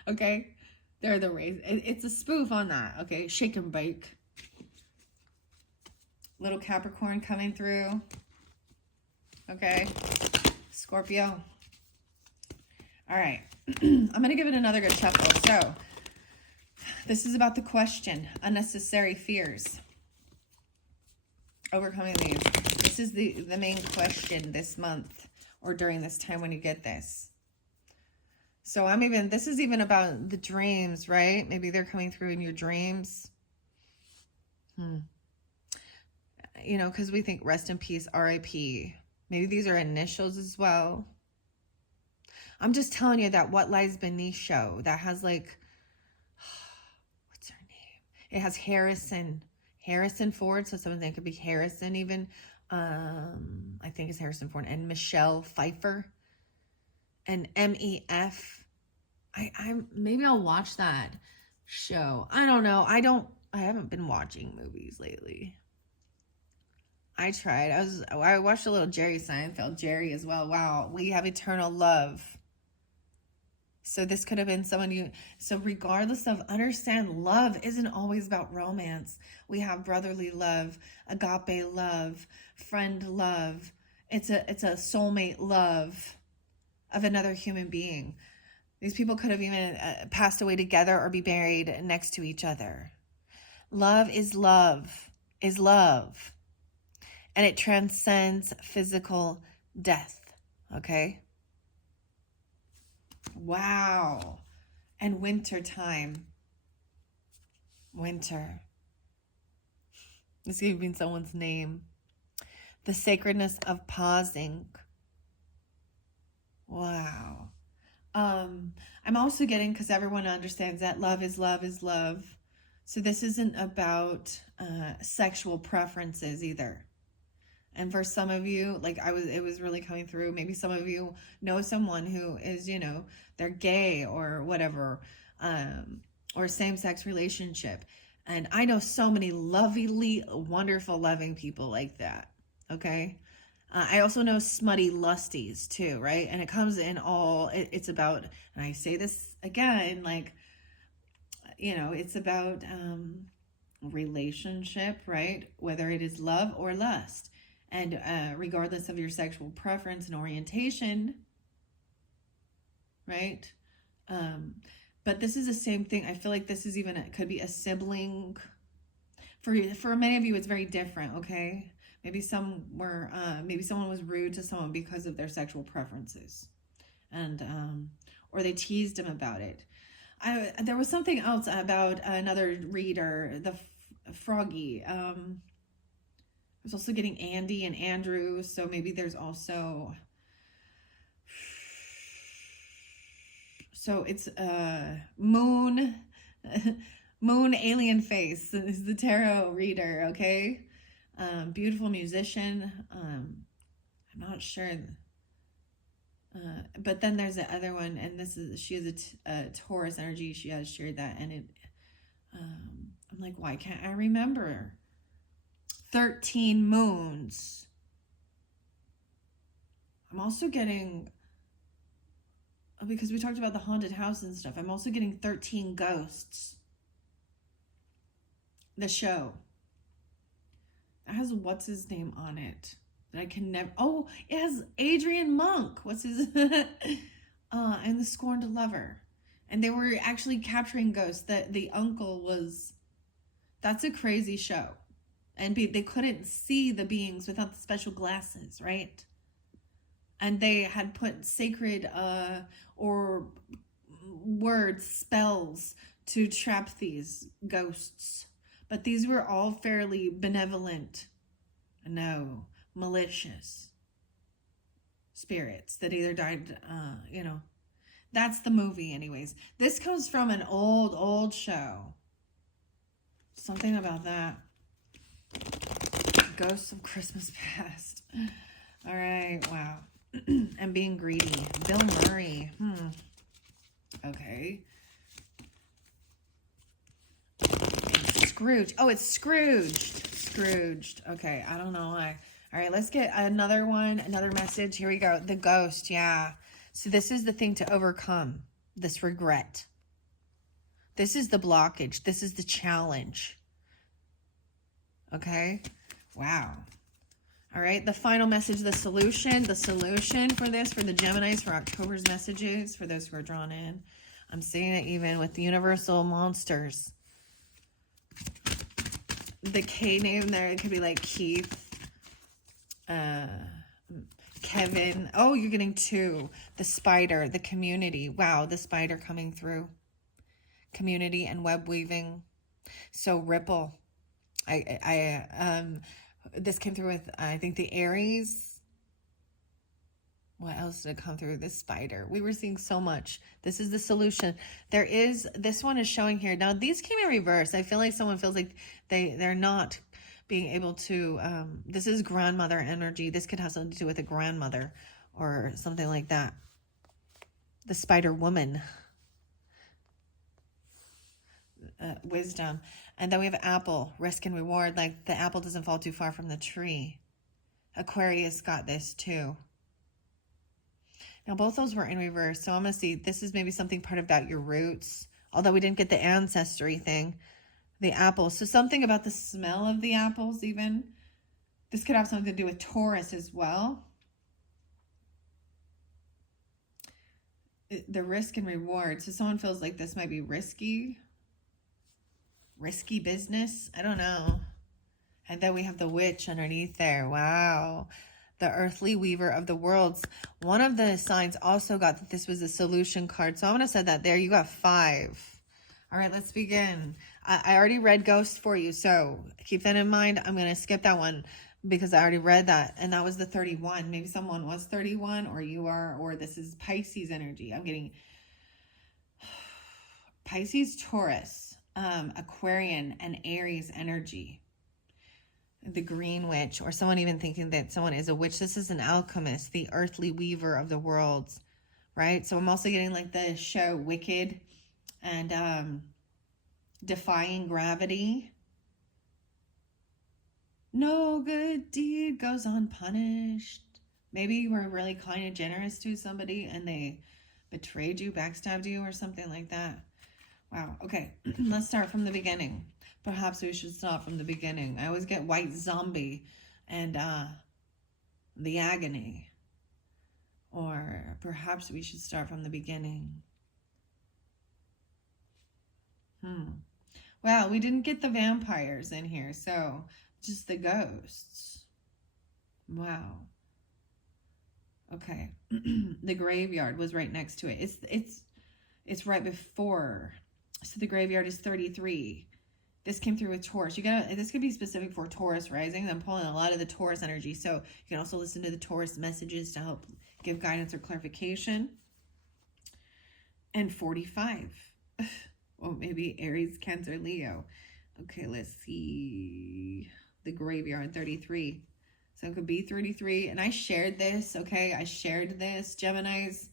Okay. They're the race. It's a spoof on that. Okay. Shake and bake. Little Capricorn coming through. Okay. Scorpio. All right. I'm going to give it another good shuffle. So this is about the question. Unnecessary fears. Overcoming these. This is the main question this month or during this time when you get this. So this is even about the dreams, right? Maybe they're coming through in your dreams. You know, because we think rest in peace, R.I.P. Maybe these are initials as well. I'm just telling you that What Lies Beneath show that has like, what's her name? It has Harrison Ford. So someone think it could be Harrison even. I think it's Harrison Ford and Michelle Pfeiffer and MEF. Maybe I'll watch that show. I don't know. I haven't been watching movies lately. I tried. I watched a little Jerry Seinfeld. Jerry as well. Wow. We have eternal love. So this could have been someone so regardless of, understand, love isn't always about romance. We have brotherly love, agape love, friend love. It's a soulmate love of another human being. These people could have even passed away together or be buried next to each other. Love is love, and it transcends physical death. Okay? Wow. And winter time. Winter. This could be someone's name. The sacredness of pausing. Wow. I'm also getting, because everyone understands that love is love is love. So this isn't about sexual preferences either. And for some of you, it was really coming through. Maybe some of you know someone who is, they're gay or whatever, or same-sex relationship. And I know so many lovely, wonderful, loving people like that. Okay. I also know smutty lusties too, right? And it comes in it's about, and I say this again, it's about relationship, right? Whether it is love or lust. And regardless of your sexual preference and orientation, right? But this is the same thing. I feel like this is even, it could be a sibling. For many of you, it's very different, okay? Maybe maybe someone was rude to someone because of their sexual preferences. And, or they teased him about it. There was something else about another reader, the Froggy. I was also getting Andy and Andrew, so maybe there's also... So it's Moon Alien Face is the tarot reader, okay? Beautiful musician. I'm not sure. But then there's the other one, and she has a Taurus energy. She has shared that, and I'm like, why can't I remember? 13 moons. I'm also getting, because we talked about the haunted house and stuff, I'm also getting 13 ghosts. The show. It has what's his name on it. That I can never... Oh, it has Adrian Monk. What's his... and the Scorned Lover. And they were actually capturing ghosts. The uncle was... That's a crazy show. And they couldn't see the beings without the special glasses, right? And they had put sacred or words, spells to trap these ghosts. But these were all fairly benevolent. No, malicious spirits that either died, That's the movie anyways. This comes from an old show. Something about that. Ghosts of Christmas Past. All right, wow. And being greedy. Bill Murray. Okay. Scrooge. Oh, it's Scrooged. Scrooged. Okay, I don't know why. All right, let's get another one, another message. Here we go. The ghost, yeah. So this is the thing to overcome, this regret. This is the blockage. This is the challenge. Okay? Wow. All right, the final message, the solution for this, for the Geminis, for October's messages, for those who are drawn in. I'm seeing it even with the universal monsters. The K name there, it could be like Keith, Kevin. Oh, you're getting 2. The spider, the community. Wow, the spider coming through. Community and web weaving. So ripple. This came through with, I think, the Aries. What else did it come through? The spider. We were seeing so much. This is the solution. This one is showing here. Now, these came in reverse. I feel like someone feels like they're not being able to, this is grandmother energy. This could have something to do with a grandmother or something like that. The spider woman. Wisdom. And then we have apple, risk and reward. Like the apple doesn't fall too far from the tree. Aquarius got this too. Now, both those were in reverse. So I'm going to see, this is maybe something part about your roots. Although we didn't get the ancestry thing. The apples. So something about the smell of the apples even. This could have something to do with Taurus as well. The risk and reward. So someone feels like this might be risky. Risky business. I don't know. And then we have the witch underneath there. Wow. The earthly weaver of the worlds. One of the signs also got that this was a solution card. So I'm going to set that there. You got 5. All right, let's begin. I already read Ghost for you. So keep that in mind. I'm going to skip that one because I already read that. And that was the 31. Maybe someone was 31 or you are, or this is Pisces energy. I'm getting Pisces, Taurus, Aquarian, and Aries energy. The green witch, or someone even thinking that someone is a witch. This is an alchemist, the earthly weaver of the worlds, right? So I'm also getting like the show Wicked and defying gravity. No good deed goes unpunished. Maybe you were really kind and generous to somebody and they betrayed you, backstabbed you, or something like that. Wow. Okay, let's start from the beginning. Perhaps we should start from the beginning. I always get white zombie and the agony. Or perhaps we should start from the beginning. Well, we didn't get the vampires in here, so just the ghosts. Wow. Okay. The graveyard was right next to it. It's right before. So the graveyard is 33. This came through with Taurus. This could be specific for Taurus rising. I'm pulling a lot of the Taurus energy. So you can also listen to the Taurus messages to help give guidance or clarification. And 45. Well, maybe Aries, Cancer, Leo. Okay, let's see. The graveyard, 33. So it could be 33. And I shared this, okay? I shared this, Geminis,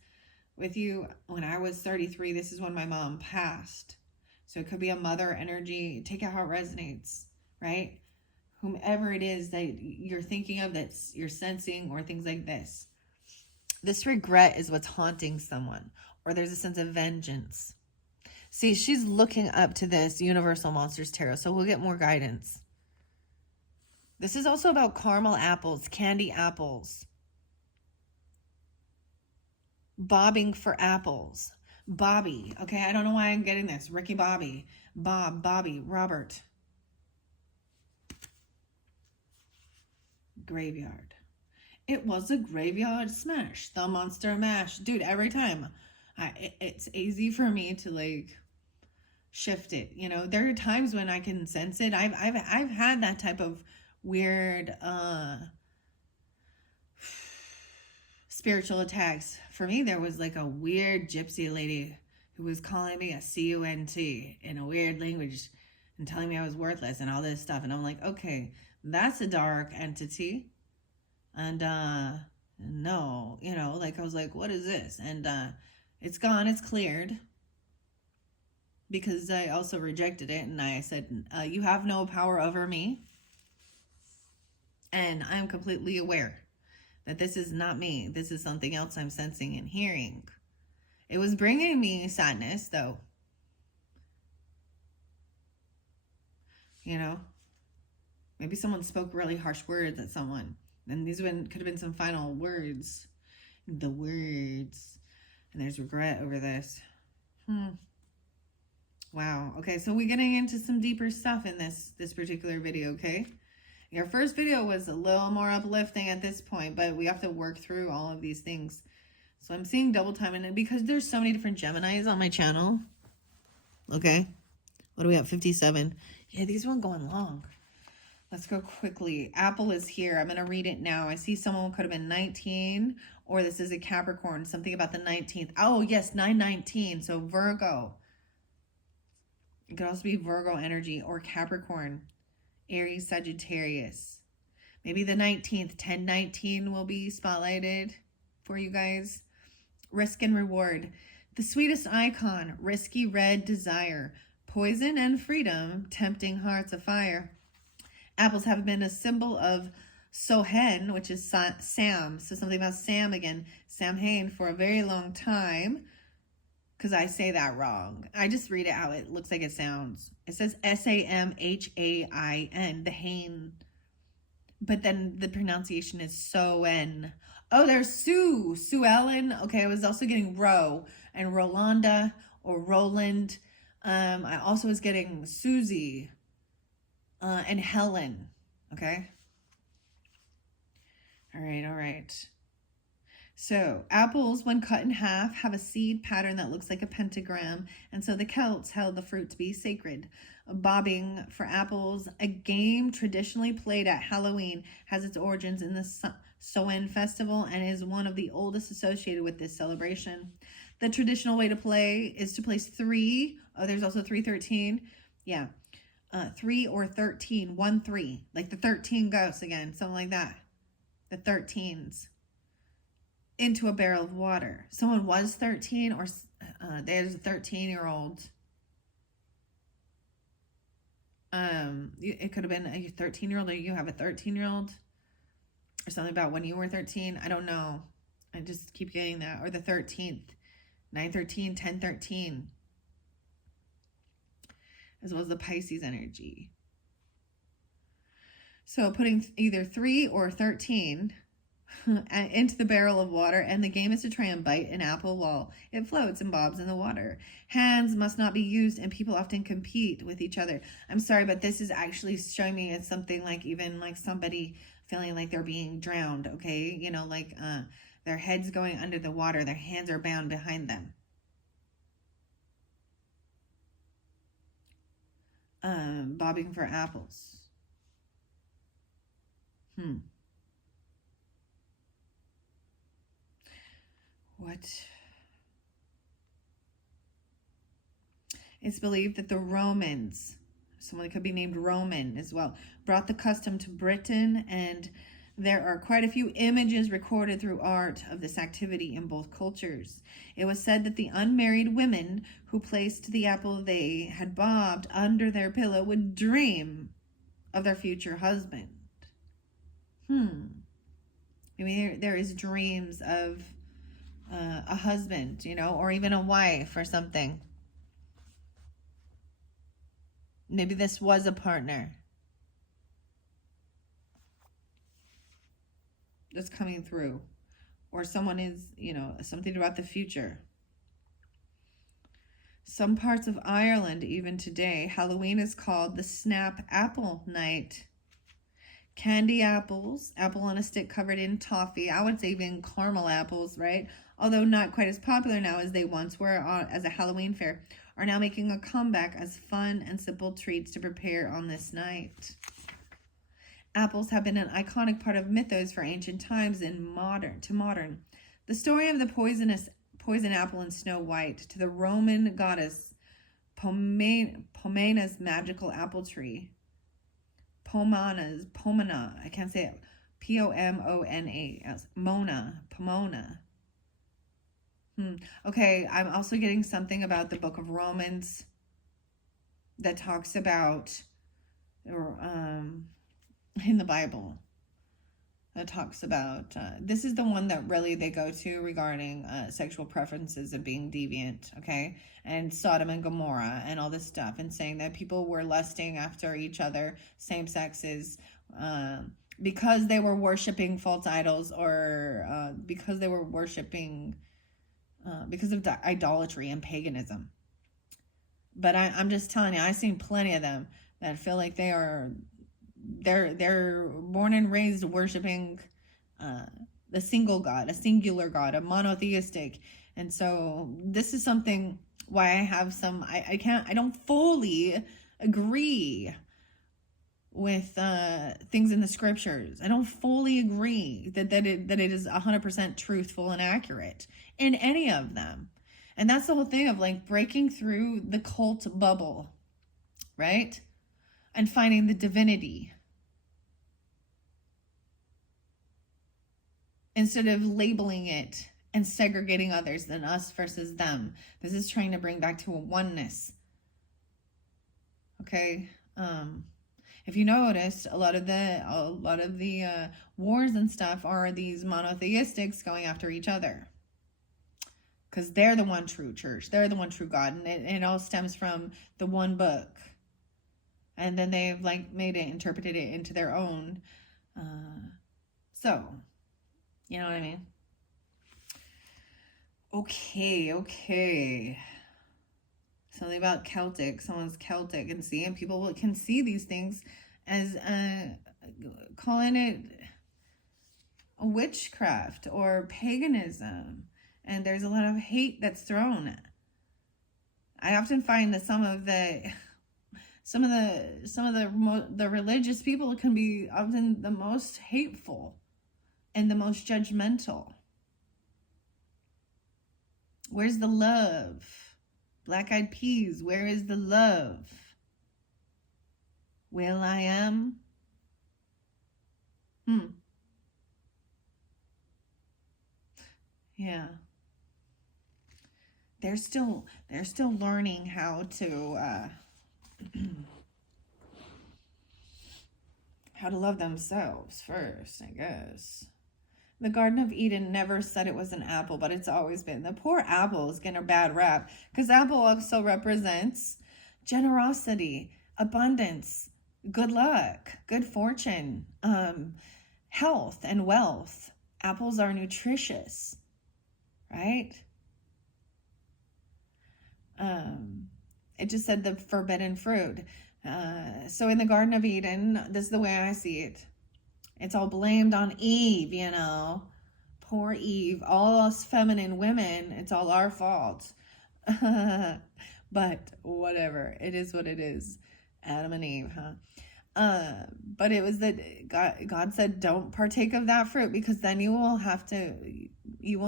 with you when I was 33. This is when my mom passed. So it could be a mother energy. Take it how it resonates, right? Whomever it is that you're thinking of, that you're sensing, or things like this. This regret is what's haunting someone, or there's a sense of vengeance. See, she's looking up to this Universal Monsters Tarot, so we'll get more guidance. This is also about caramel apples, candy apples. Bobbing for apples. Bobby. Okay, I don't know why I'm getting this. Ricky Bobby. Bob, Bobby, Robert. Graveyard. It was a graveyard smash. The monster mash. Dude, every time. It's easy for me to like shift it. You know, there are times when I can sense it. I've had that type of weird spiritual attacks. For me, there was like a weird gypsy lady who was calling me a cunt in a weird language and telling me I was worthless and all this stuff. And I'm like, okay, that's a dark entity. And no, you know, like I was like, what is this? And it's gone, it's cleared. Because I also rejected it and I said, you have no power over me. And I'm completely aware that this is not me. This is something else I'm sensing and hearing. It was bringing me sadness, though. You know? Maybe someone spoke really harsh words at someone. And these could have been some final words. The words. And there's regret over this. Wow. Okay, so we're getting into some deeper stuff in this particular video, okay? Your first video was a little more uplifting at this point, but we have to work through all of these things. So I'm seeing double time, and because there's so many different Geminis on my channel. Okay. What do we have? 57. Yeah, these weren't going long. Let's go quickly. Apple is here. I'm going to read it now. I see someone could have been 19, or this is a Capricorn. Something about the 19th. Oh, yes, 9/19. So Virgo. It could also be Virgo energy or Capricorn. Aries, Sagittarius. Maybe the 19th, 10/19 will be spotlighted for you guys. Risk and reward. The sweetest icon, risky red desire. Poison and freedom, tempting hearts afire. Apples have been a symbol of Sohen, which is Sam. So something about Sam again. Samhain for a very long time. Because I say that wrong. I just read it how it looks like it sounds. It says Samhain, the Hain. But then the pronunciation is Soen. Oh, there's Sue Ellen. Okay, I was also getting Ro and Rolanda or Roland. I also was getting Susie and Helen. Okay. All right. So apples, when cut in half, have a seed pattern that looks like a pentagram. And so the Celts held the fruit to be sacred. Bobbing for apples, a game traditionally played at Halloween, has its origins in the Samhain festival and is one of the oldest associated with this celebration. The traditional way to play is to place 3. Oh, there's also 313. Yeah. 3 or 13. 1, 3. Like the 13 ghosts again. Something like that. The 13s. Into a barrel of water. Someone was 13 or there's a 13-year-old. It could have been a 13-year-old or you have a 13-year-old or something about when you were 13. I don't know. I just keep getting that. Or the 13th. 9/13, 10/13. As well as the Pisces energy. So putting either 3 or 13 into the barrel of water, and the game is to try and bite an apple while it floats and bobs in the water. Hands must not be used, and people often compete with each other. I'm sorry, but this is actually showing me it's something like even like somebody feeling like they're being drowned, okay? You know, like their head's going under the water, their hands are bound behind them. Bobbing for apples. What? It's believed that the Romans, someone could be named Roman as well, brought the custom to Britain, and there are quite a few images recorded through art of this activity in both cultures. It was said that the unmarried women who placed the apple they had bobbed under their pillow would dream of their future husband. Maybe there is dreams of a husband, you know, or even a wife or something. Maybe this was a partner that's coming through, or someone is, you know, something about the future. Some parts of Ireland, even today, Halloween is called the Snap Apple Night. Candy apples, apple on a stick covered in toffee. I would say even caramel apples, right? Although not quite as popular now as they once were as a Halloween fair, are now making a comeback as fun and simple treats to prepare on this night. Apples have been an iconic part of mythos for ancient times and modern. The story of the poison apple in Snow White to the Roman goddess Pomena's magical apple tree. Pomona, I can't say it. Pomona, Pomona. Okay, I'm also getting something about the book of Romans that talks about, in the Bible, that talks about, this is the one that really they go to regarding sexual preferences and being deviant, okay? And Sodom and Gomorrah and all this stuff, and saying that people were lusting after each other, same sexes, because they were worshiping false idols, or because they were worshiping, because of the idolatry and paganism. But I'm just telling you, I've seen plenty of them that feel like they're born and raised worshiping the single God, a singular God, a monotheistic. And so this is something why I have some, I don't fully agree with things in the scriptures. I don't fully agree that it is 100% truthful and accurate in any of them. And that's the whole thing of like breaking through the cult bubble, right? And finding the divinity. Instead of labeling it and segregating others than us versus them. This is trying to bring back to a oneness. Okay? If you noticed, a lot of the wars and stuff are these monotheistics going after each other. Because they're the one true church. They're the one true God. And it all stems from the one book. And then they've like interpreted it into their own. So, you know what I mean? Okay. Something about Celtic. Someone's Celtic and see, and people can see these things as calling it a witchcraft or paganism. And there's a lot of hate that's thrown. I often find that some of the religious people can be often the most hateful and the most judgmental. Where's the love? Black Eyed Peas, where is the love? Will I am? Yeah. They're still learning how to how to love themselves first, I guess. The Garden of Eden never said it was an apple, but it's always been. The poor apple is getting a bad rap because apple also represents generosity, abundance, good luck, good fortune, health and wealth. Apples are nutritious, right? It just said the forbidden fruit. So in the Garden of Eden, this is the way I see it. It's all blamed on Eve, you know. Poor Eve. All us feminine women, it's all our fault. But whatever. It is what it is. Adam and Eve, huh? But it was that God said, don't partake of that fruit, because then you will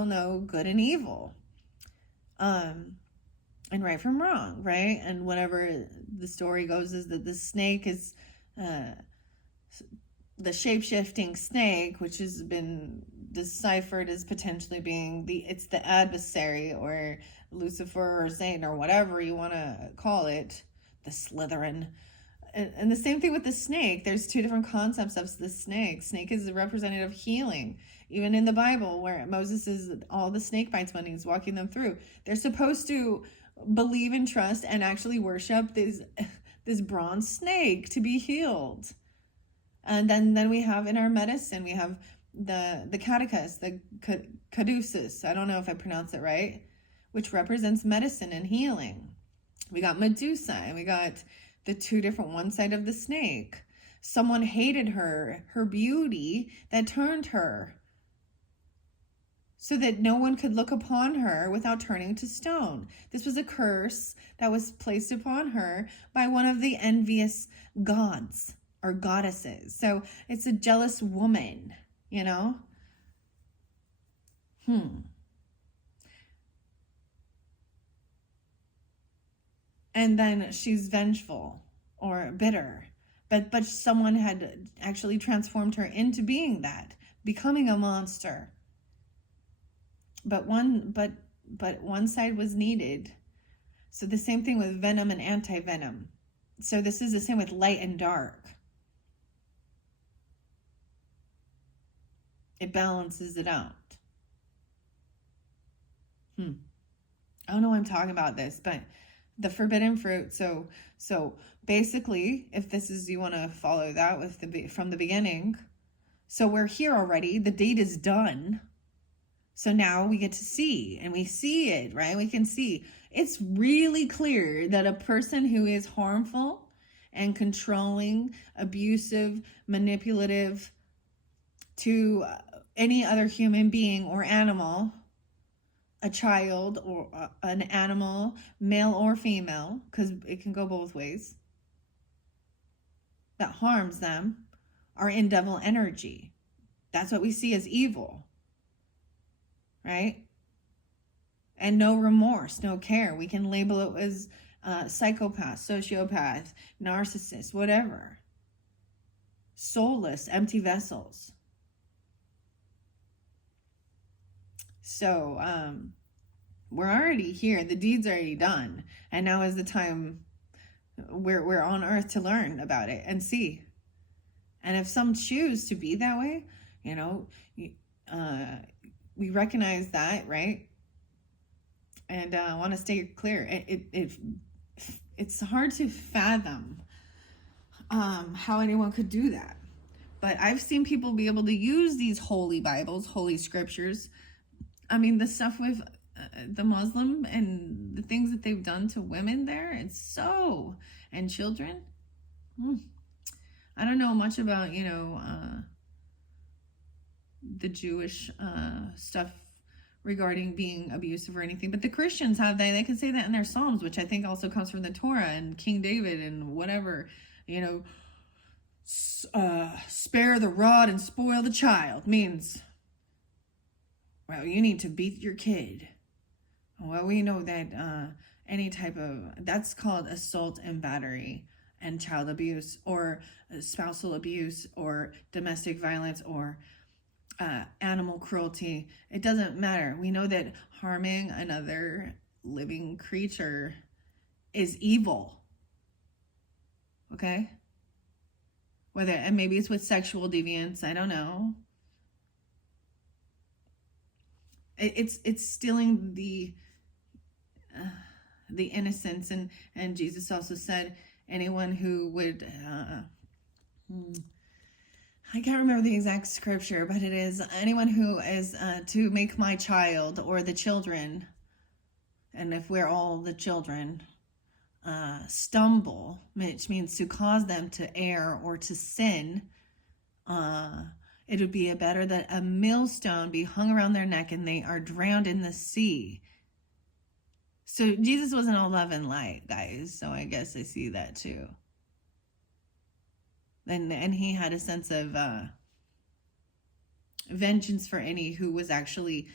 know good and evil. And right from wrong, right? And whatever the story goes is that the snake is the shape-shifting snake, which has been deciphered as potentially being it's the adversary, or Lucifer, or Satan, or whatever you want to call it, the Slytherin. And the same thing with the snake. There's two different concepts of the snake. Snake is a representative of healing. Even in the Bible, where Moses is all the snake bites when he's walking them through, they're supposed to believe and trust and actually worship this bronze snake to be healed. And then we have in our medicine, we have the caduceus, the caduceus. I don't know if I pronounced it right, which represents medicine and healing. We got Medusa, and we got the two different, one side of the snake. Someone hated her beauty, that turned her, so that no one could look upon her without turning to stone. This was a curse that was placed upon her by one of the envious gods or goddesses. So it's a jealous woman, you know? And then she's vengeful or bitter. But someone had actually transformed her into being that, becoming a monster. But one side was needed. So the same thing with venom and anti-venom. So this is the same with light and dark. It balances it out. I don't know why I'm talking about this, but the forbidden fruit. So basically, if this is, you want to follow that from the beginning. So we're here already. The date is done. So now we get to see, and we see it, right? We can see. It's really clear that a person who is harmful and controlling, abusive, manipulative to any other human being or animal, a child or an animal, male or female, because it can go both ways, that harms them, are in devil energy. That's what we see as evil, right? And no remorse, no care. We can label it as psychopath, sociopath, narcissist, whatever. Soulless, empty vessels. So we're already here. The deed's already done. And now is the time we're on earth to learn about it and see. And if some choose to be that way, you know, we recognize that, right? And I want to stay clear. It's hard to fathom how anyone could do that. But I've seen people be able to use these holy Bibles, holy scriptures. I mean, the stuff with the Muslim and the things that they've done to women there, and children. I don't know much about, the Jewish stuff regarding being abusive or anything, but the Christians have they can say that in their Psalms, which I think also comes from the Torah and King David and whatever, spare the rod and spoil the child means, well, you need to beat your kid. Well, we know that any type of, that's called assault and battery and child abuse or spousal abuse or domestic violence or animal cruelty. It doesn't matter. We know that harming another living creature is evil. Okay? And maybe it's with sexual deviance, I don't know. It's stealing the innocence, and Jesus also said anyone who would I can't remember the exact scripture, but it is anyone who is to make my child or the children, and if we're all the children, stumble, which means to cause them to err or to sin, it would be better that a millstone be hung around their neck and they are drowned in the sea. So Jesus wasn't all love and light, guys. So I guess I see that too. And he had a sense of vengeance for any who was actually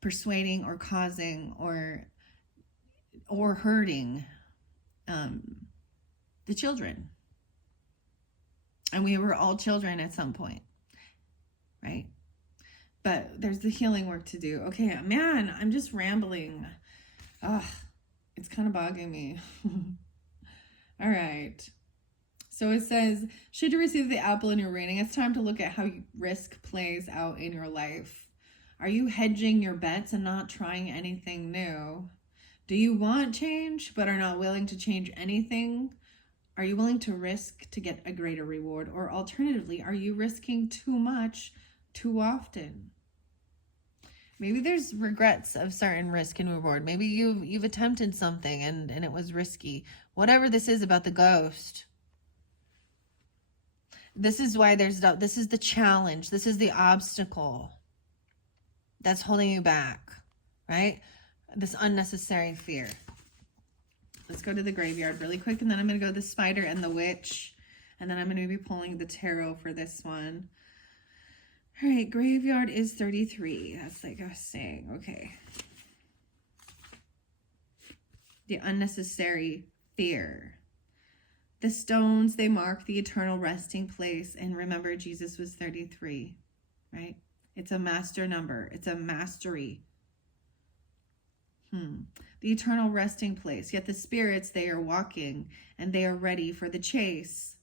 persuading or causing or hurting the children. And we were all children at some point, right? But there's the healing work to do. Okay, man, I'm just rambling. It's kind of bugging me. All right. So it says, should you receive the apple in your reading, it's time to look at how risk plays out in your life. Are you hedging your bets and not trying anything new? Do you want change but are not willing to change anything? Are you willing to risk to get a greater reward? Or alternatively, are you risking too much too often? Maybe there's regrets of certain risk and reward. Maybe you've attempted something and it was risky. Whatever this is about the ghost. This is why this is the challenge. This is the obstacle that's holding you back, right? This unnecessary fear. Let's go to the graveyard really quick, and then I'm going to go the spider and the witch, and then I'm going to be pulling the tarot for this one. All right, graveyard is 33. That's like I was saying. Okay. The unnecessary fear. The stones, they mark the eternal resting place. And remember, Jesus was 33, right? It's a master number. It's a mastery. The eternal resting place. Yet the spirits, they are walking and they are ready for the chase.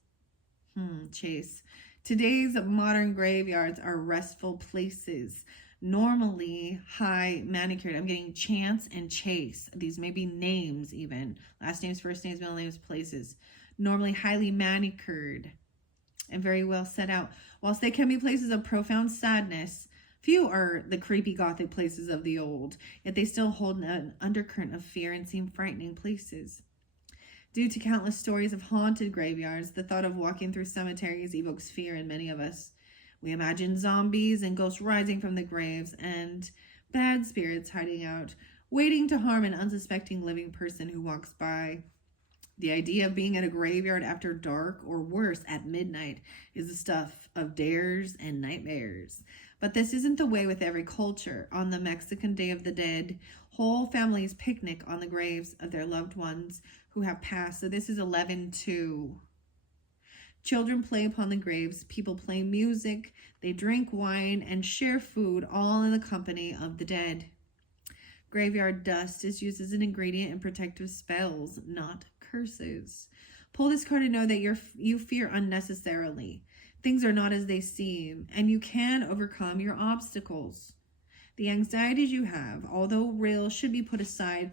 Chase. Today's modern graveyards are restful places. Normally high manicured. I'm getting chance and chase. These may be names even. Last names, first names, middle names, places. Normally highly manicured and very well set out. Whilst they can be places of profound sadness, few are the creepy gothic places of the old, yet they still hold an undercurrent of fear and seem frightening places. Due to countless stories of haunted graveyards, the thought of walking through cemeteries evokes fear in many of us. We imagine zombies and ghosts rising from the graves and bad spirits hiding out, waiting to harm an unsuspecting living person who walks by. The idea of being at a graveyard after dark, or worse, at midnight, is the stuff of dares and nightmares. But this isn't the way with every culture. On the Mexican Day of the Dead, whole families picnic on the graves of their loved ones who have passed. So this is 11:2. Children play upon the graves. People play music. They drink wine and share food, all in the company of the dead. Graveyard dust is used as an ingredient in protective spells, not curses. Pull this card to know that you fear unnecessarily. Things are not as they seem, and you can overcome your obstacles. The anxieties you have, although real, should be put aside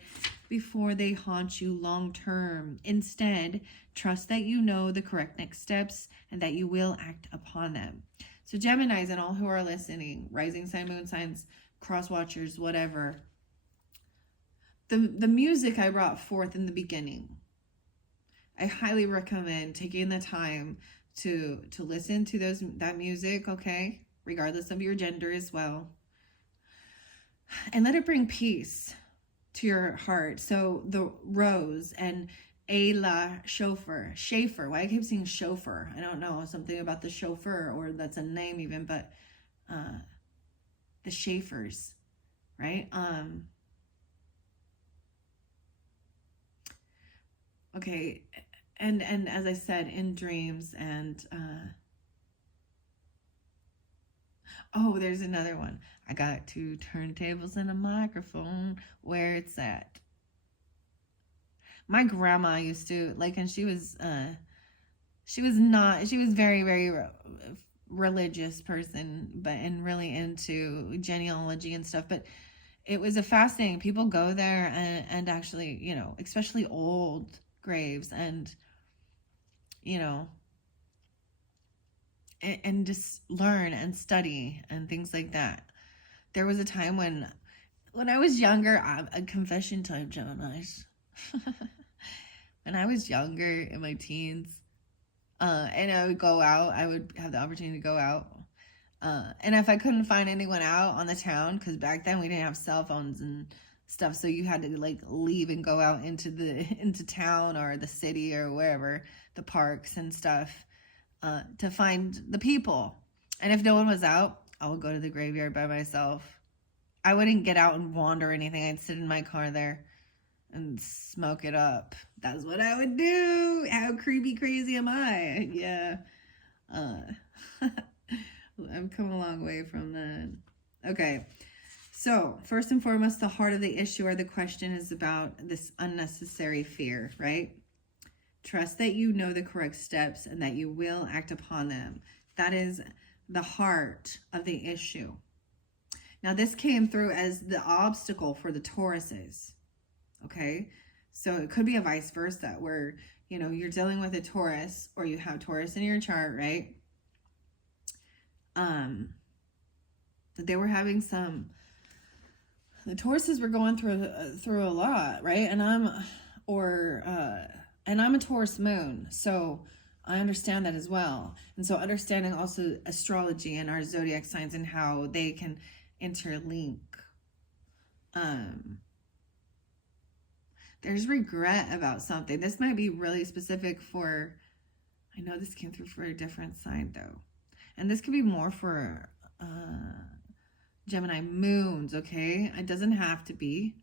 before they haunt you long term. Instead, trust that you know the correct next steps and that you will act upon them. So Geminis and all who are listening, rising sign, moon signs, cross watchers, whatever. The music I brought forth in the beginning, I highly recommend taking the time to listen to that music, okay? Regardless of your gender as well. And let it bring peace to your heart. So the rose and Ayla Schaefer. Why I keep saying chauffeur? I don't know. Something about the chauffeur, or that's a name even, but the Schaefers, right? Okay, and as I said, in dreams, and oh, there's another one. I got 2 turntables and a microphone. Where it's at. My grandma used to, like, and she was very, very religious person, but and really into genealogy and stuff, but it was a fascinating. People go there and actually, you know, especially old graves, and you know, and just learn and study and things like that. There was a time when I was younger, a confession time, Geminis. When I was younger in my teens, and I would go out, I would have the opportunity to go out. And if I couldn't find anyone out on the town, because back then we didn't have cell phones and stuff, so you had to like leave and go out into town or the city or wherever, the parks and stuff, to find the people. And if no one was out, I would go to the graveyard by myself. I wouldn't get out and wander or anything. I'd sit in my car there and smoke it up. That's what I would do. How creepy crazy am I? Yeah. I've come a long way from that. Okay. So first and foremost, the heart of the issue or the question is about this unnecessary fear, right? Trust that you know the correct steps and that you will act upon them. That is the heart of the issue. Now, this came through as the obstacle for the Tauruses. Okay, so it could be a vice versa where, you know, you're dealing with a Taurus or you have Taurus in your chart, right? They were having the Tauruses were going through a lot, right? And I'm a Taurus moon, so I understand that as well. And so understanding also astrology and our zodiac signs and how they can interlink. There's regret about something. This might be really specific for, I know this came through for a different sign though. And this could be more for Gemini moons, okay? It doesn't have to be.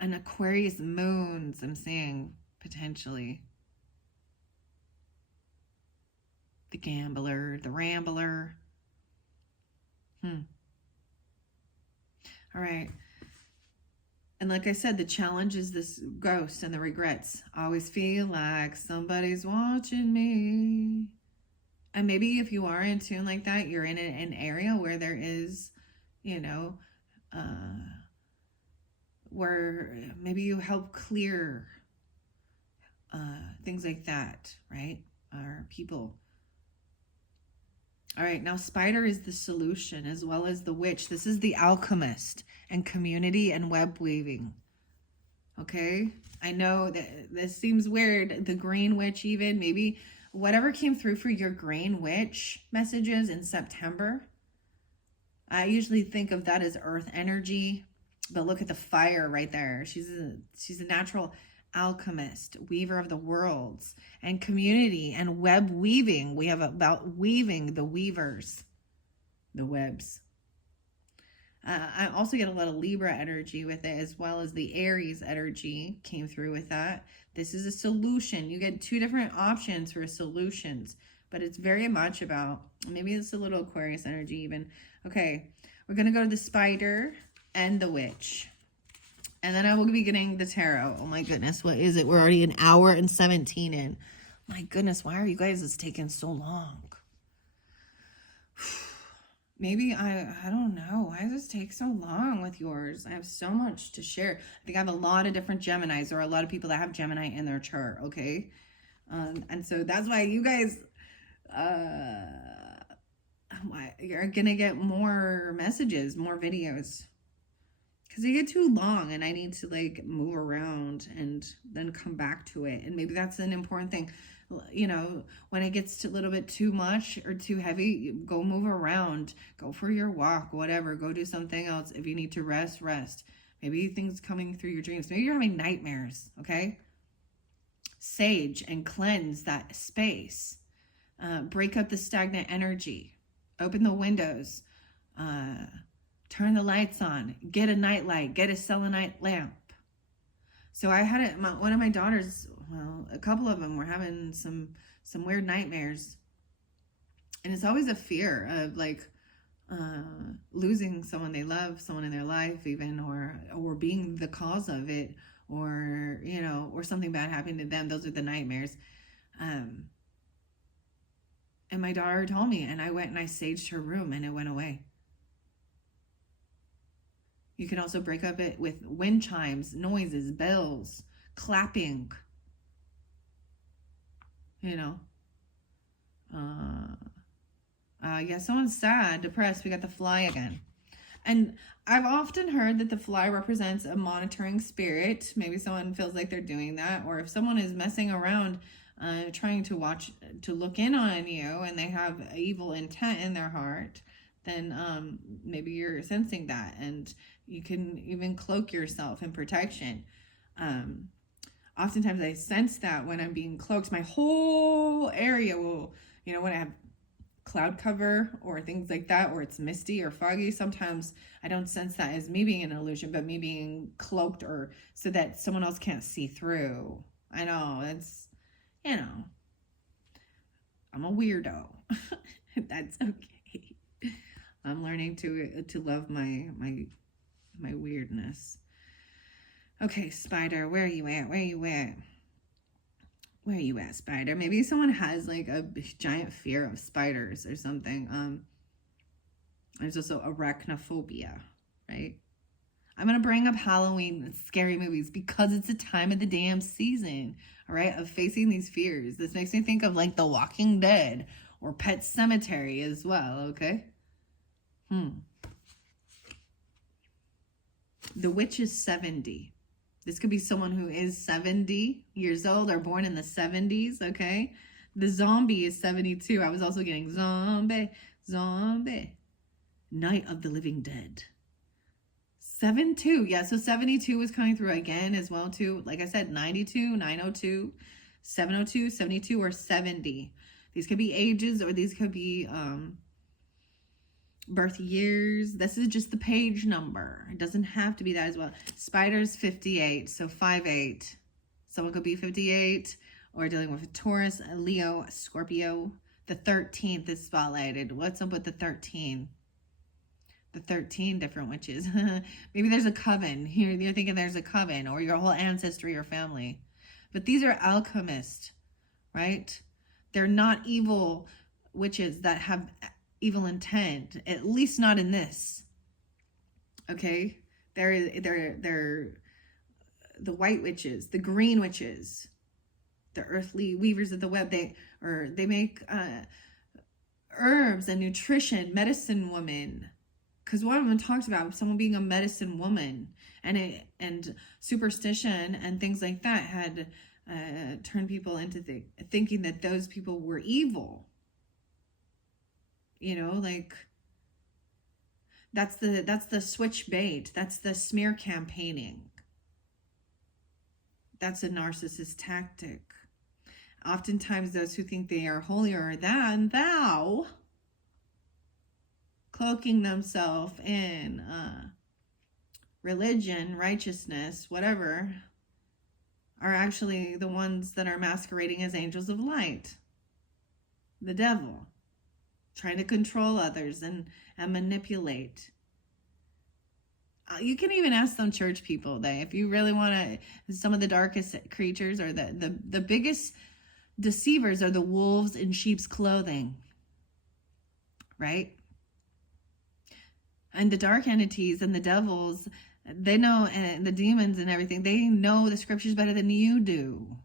An Aquarius moons, I'm saying, potentially. The gambler, the rambler. All right. And like I said, the challenge is this ghost and the regrets. I always feel like somebody's watching me. And maybe if you are in tune like that, you're in an area where there is, you know, where maybe you help clear things like that, right? Or people. All right, now spider is the solution as well as the witch. This is the alchemist and community and web weaving. Okay, I know that this seems weird. The green witch, even maybe whatever came through for your green witch messages in September. I usually think of that as earth energy, but look at the fire right there. She's a natural alchemist, weaver of the worlds, and community and web weaving. We have about weaving the weavers, the webs. I also get a lot of Libra energy with it, as well as the Aries energy came through with that. This is a solution. You get two different options for solutions, but it's very much about, maybe it's a little Aquarius energy even. Okay, we're going to go to the spider and the witch. And then I will be getting the tarot. Oh my goodness, what is it? We're already an hour and 17 in. My goodness, why are you guys it's taking so long? Maybe, I don't know. Why does this take so long with yours? I have so much to share. I think I have a lot of different Geminis, or a lot of people that have Gemini in their chart, okay? And so that's why you guys, you're going to get more messages, more videos. Because they get too long and I need to like move around and then come back to it. And maybe that's an important thing. You know, when it gets to a little bit too much or too heavy, go move around, go for your walk, whatever, go do something else. If you need to rest, rest. Maybe things coming through your dreams. Maybe you're having nightmares, okay? Sage and cleanse that space. Break up the stagnant energy. Open the windows. Turn the lights on. Get a nightlight. Get a selenite lamp. So I had one of my daughters, well, a couple of them were having some weird nightmares. And it's always a fear of like losing someone they love, someone in their life even, or being the cause of it, or, you know, or something bad happening to them. Those are the nightmares. And my daughter told me, and I went and I saged her room and it went away. You can also break up it with wind chimes, noises, bells, clapping, you know. Yeah, someone's sad, depressed. We got the fly again. And I've often heard that the fly represents a monitoring spirit. Maybe someone feels like they're doing that. Or if someone is messing around, trying to look in on you, and they have evil intent in their heart, then maybe you're sensing that. And you can even cloak yourself in protection. Oftentimes I sense that when I'm being cloaked, my whole area will, when I have cloud cover or things like that, or it's misty or foggy, sometimes I don't sense that as me being an illusion, but me being cloaked, or so that someone else can't see through. I know, it's, I'm a weirdo. That's okay. I'm learning to love my weirdness. Okay, Spider, where are you at? Where are you at, Spider? Maybe someone has like a giant fear of spiders or something. There's also arachnophobia, right? I'm going to bring up Halloween scary movies because it's a time of the damn season, all right, of facing these fears. This makes me think of like The Walking Dead or Pet Sematary as well, okay? The witch is 70. This could be someone who is 70 years old or born in the 70s, okay? The zombie is 72. I was also getting zombie. Night of the Living Dead. 72. Yeah, so 72 is coming through again as well, too. Like I said, 92, 902, 702, 72, or 70. These could be ages, or these could be birth years. This is just the page number. It doesn't have to be that as well. Spider's 58, so 5'8". Someone could be 58, or dealing with a Taurus, a Leo, a Scorpio. The 13th is spotlighted. What's up with the 13? The 13 different witches. Maybe there's a coven. You're thinking there's a coven, or your whole ancestry or family. But these are alchemists, right? They're not evil witches that have evil intent, at least not in this. Okay, they're the white witches, the green witches, the earthly weavers of the web. They make herbs and nutrition, medicine woman. Because one of them talks about someone being a medicine woman, and superstition and things like that had turned people into thinking that those people were evil. Like that's the switch bait. That's the smear campaigning. That's a narcissist tactic. Oftentimes those who think they are holier than thou, cloaking themselves in religion, righteousness, whatever, are actually the ones that are masquerading as angels of light. The devil. Trying to control others and manipulate. You can even ask some church people, if you really want to, some of the darkest creatures, or the biggest deceivers, are the wolves in sheep's clothing, right? And the dark entities and the devils, they know, and the demons and everything, they know the scriptures better than you do.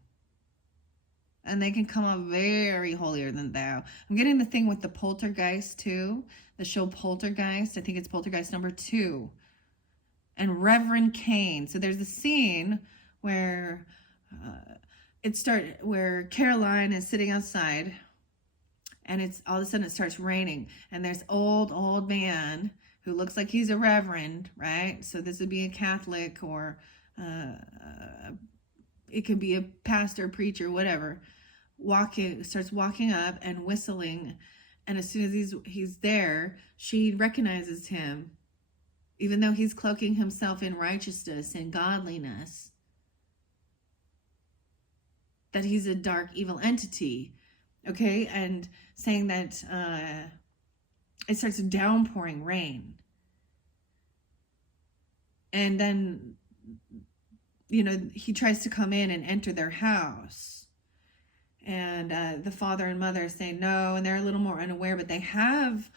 And they can come up very holier than thou. I'm getting the thing with the poltergeist too. The show Poltergeist. I think it's Poltergeist number 2. And Reverend Cain. So there's a scene where where Caroline is sitting outside, and it's all of a sudden it starts raining, and there's old man who looks like he's a reverend, right? So this would be a Catholic, or it could be a pastor, preacher, whatever, starts walking up and whistling. And as soon as he's there, she recognizes him, even though he's cloaking himself in righteousness and godliness, that he's a dark, evil entity, okay? And saying that it starts downpouring rain. And then he tries to come in and enter their house. And the father and mother say no, and they're a little more unaware, but they have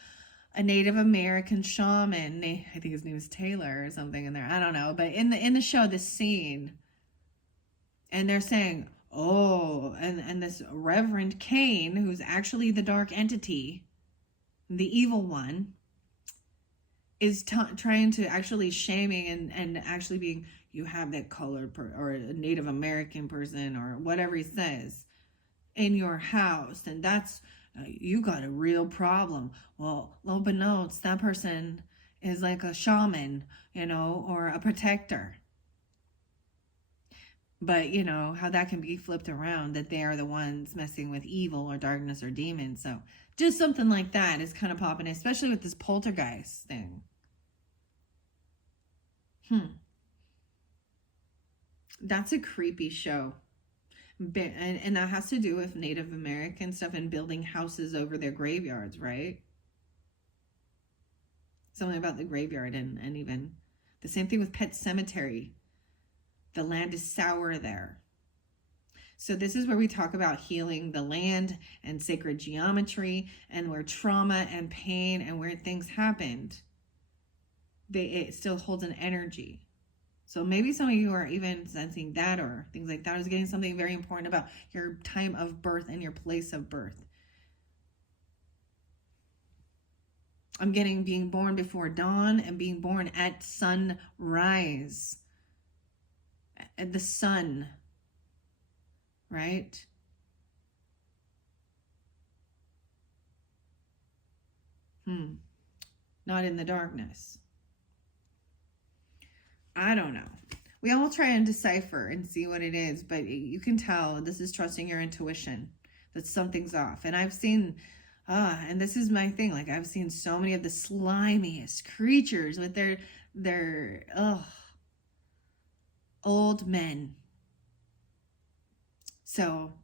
a Native American shaman. I think his name is Taylor or something in there. I don't know. But in the show, this scene, and they're saying, oh, and this Reverend Cain, who's actually the dark entity, the evil one, is trying to actually shaming and actually being, you have that colored or a Native American person or whatever he says in your house, and that's you got a real problem. Well, but no, it's that person is like a shaman, or a protector. But how that can be flipped around, that they are the ones messing with evil or darkness or demons. So just something like that is kind of popping, especially with this poltergeist thing. That's a creepy show. And that has to do with Native American stuff and building houses over their graveyards, right? Something about the graveyard, and even the same thing with Pet Cemetery. The land is sour there. So this is where we talk about healing the land and sacred geometry, and where trauma and pain and where things happened, it still holds an energy. So maybe some of you are even sensing that or things like that. I was getting something very important about your time of birth and your place of birth. I'm getting being born before dawn and being born at sunrise. At the sun, right? Not in the darkness. I don't know. We all try and decipher and see what it is, but you can tell this is trusting your intuition, that something's off. And I've seen, and this is my thing, like I've seen so many of the slimiest creatures with their old men. So,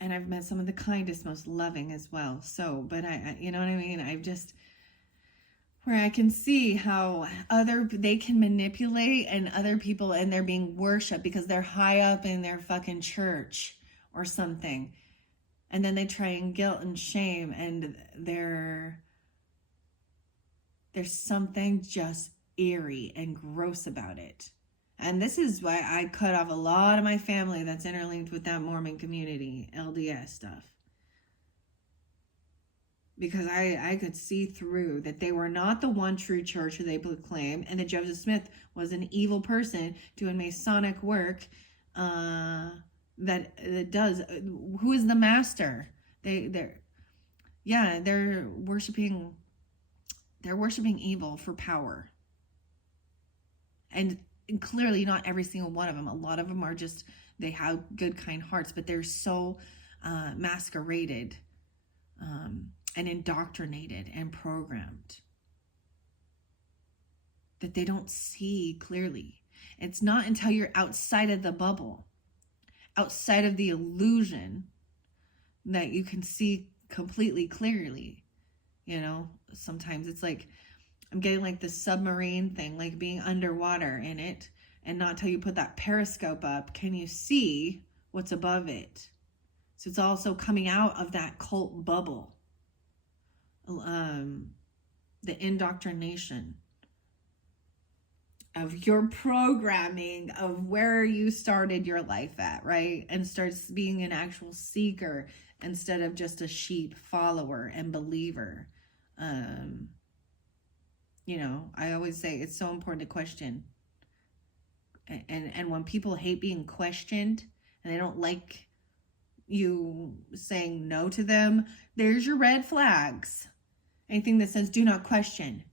and I've met some of the kindest, most loving as well. So, but I you know what I mean? I've just, where I can see how they can manipulate and other people, and they're being worshipped because they're high up in their fucking church or something. And then they try and guilt and shame, and there's something just eerie and gross about it. And this is why I cut off a lot of my family that's interlinked with that Mormon community, LDS stuff. Because I could see through that they were not the one true church who they proclaim, and that Joseph Smith was an evil person doing Masonic work that does. Who is the master? They're worshiping evil for power. And clearly not every single one of them. A lot of them are just, they have good, kind hearts, but they're so masqueraded and indoctrinated and programmed that they don't see clearly. It's not until you're outside of the bubble, outside of the illusion, that you can see completely clearly. Sometimes it's like, I'm getting like the submarine thing, like being underwater in it, and not until you put that periscope up can you see what's above it. So it's also coming out of that cult bubble. The indoctrination of your programming of where you started your life at, right? And starts being an actual seeker instead of just a sheep follower and believer. I always say it's so important to question. And when people hate being questioned and they don't like you saying no to them, there's your red flags. Anything that says do not question.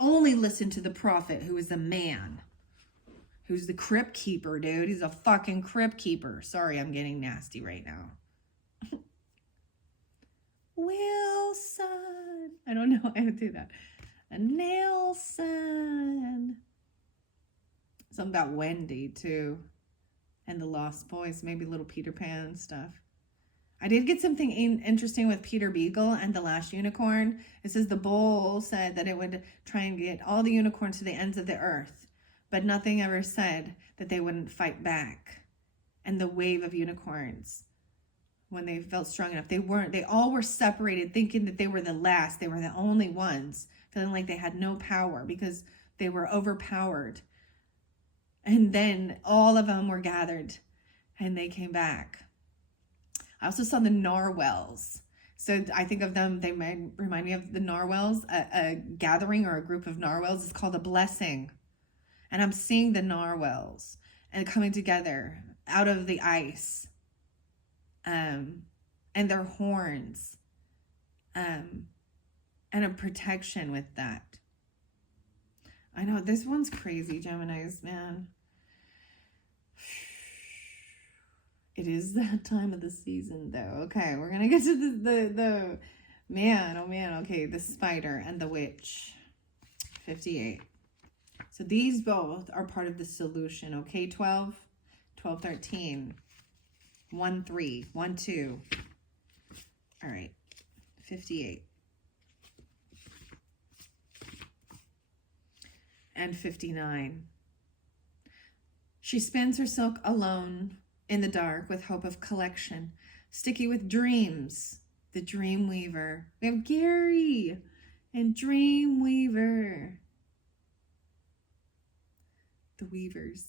Only listen to the prophet, who is a man, who's the crypt keeper, dude. He's a fucking crypt keeper. Sorry, I'm getting nasty right now. Wilson. I don't know how to do that. Nelson. Something about Wendy, too. And the Lost Boys. Maybe little Peter Pan stuff. I did get something interesting with Peter Beagle and the Last Unicorn. It says the bull said that it would try and get all the unicorns to the ends of the earth, but nothing ever said that they wouldn't fight back. And the wave of unicorns, when they felt strong enough, they all were separated, thinking that they were the last, they were the only ones, feeling like they had no power because they were overpowered. And then all of them were gathered and they came back. I also saw the narwhals. So I think of them, they might remind me of the narwhals. A gathering or a group of narwhals is called a blessing. And I'm seeing the narwhals and coming together out of the ice, and their horns, and a protection with that. I know this one's crazy, Geminis, man. It is that time of the season, though. Okay, we're gonna get to the man. Oh man. Okay, the spider and the witch. 58. So these both are part of the solution. Okay, 12, 12, 13, 1, 3, 1, 2. All right, 58. And 59. She spins her silk alone in the dark with hope of collection, sticky with dreams, the dream weaver. We have Gary and Dream Weaver. The weavers.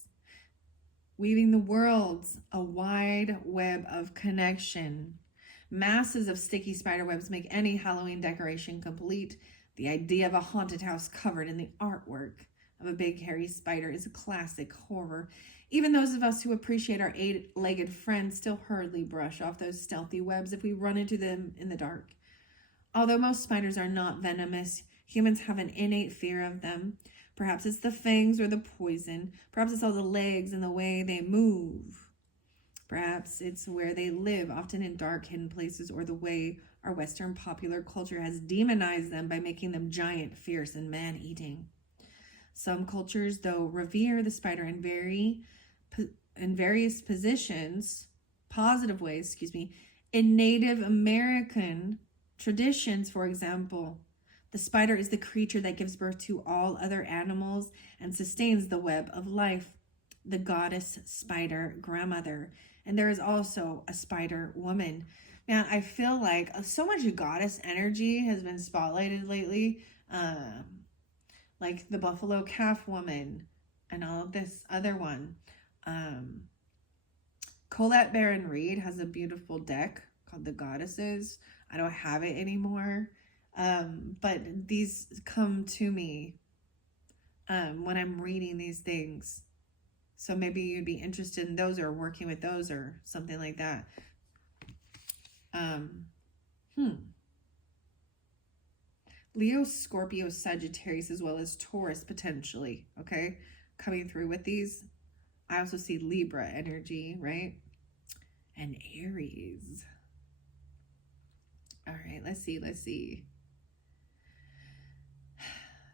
Weaving the worlds, a wide web of connection. Masses of sticky spider webs make any Halloween decoration complete. The idea of a haunted house covered in the artwork of a big hairy spider is a classic horror. Even those of us who appreciate our eight-legged friends still hurriedly brush off those stealthy webs if we run into them in the dark. Although most spiders are not venomous, humans have an innate fear of them. Perhaps it's the fangs or the poison. Perhaps it's all the legs and the way they move. Perhaps it's where they live, often in dark, hidden places, or the way our Western popular culture has demonized them by making them giant, fierce, and man-eating. Some cultures, though, revere the spider in various positions, positive ways, in Native American traditions, for example. The spider is the creature that gives birth to all other animals and sustains the web of life. The goddess spider grandmother. And there is also a spider woman. Man, I feel like so much goddess energy has been spotlighted lately. Like the buffalo calf woman and all of this other one. Colette Baron Reed has a beautiful deck called The Goddesses. I don't have it anymore. But these come to me when I'm reading these things. So maybe you'd be interested in those or working with those or something like that. Leo, Scorpio, Sagittarius, as well as Taurus potentially, okay? Coming through with these. I also see Libra energy, right? And Aries. All right, let's see.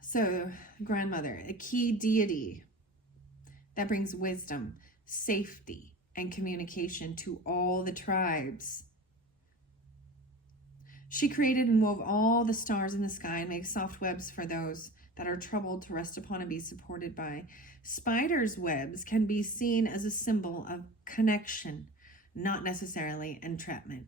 So, grandmother, a key deity that brings wisdom, safety, and communication to all the tribes. She created and wove all the stars in the sky and makes soft webs for those that are troubled to rest upon and be supported by. Spiders' webs can be seen as a symbol of connection, not necessarily entrapment.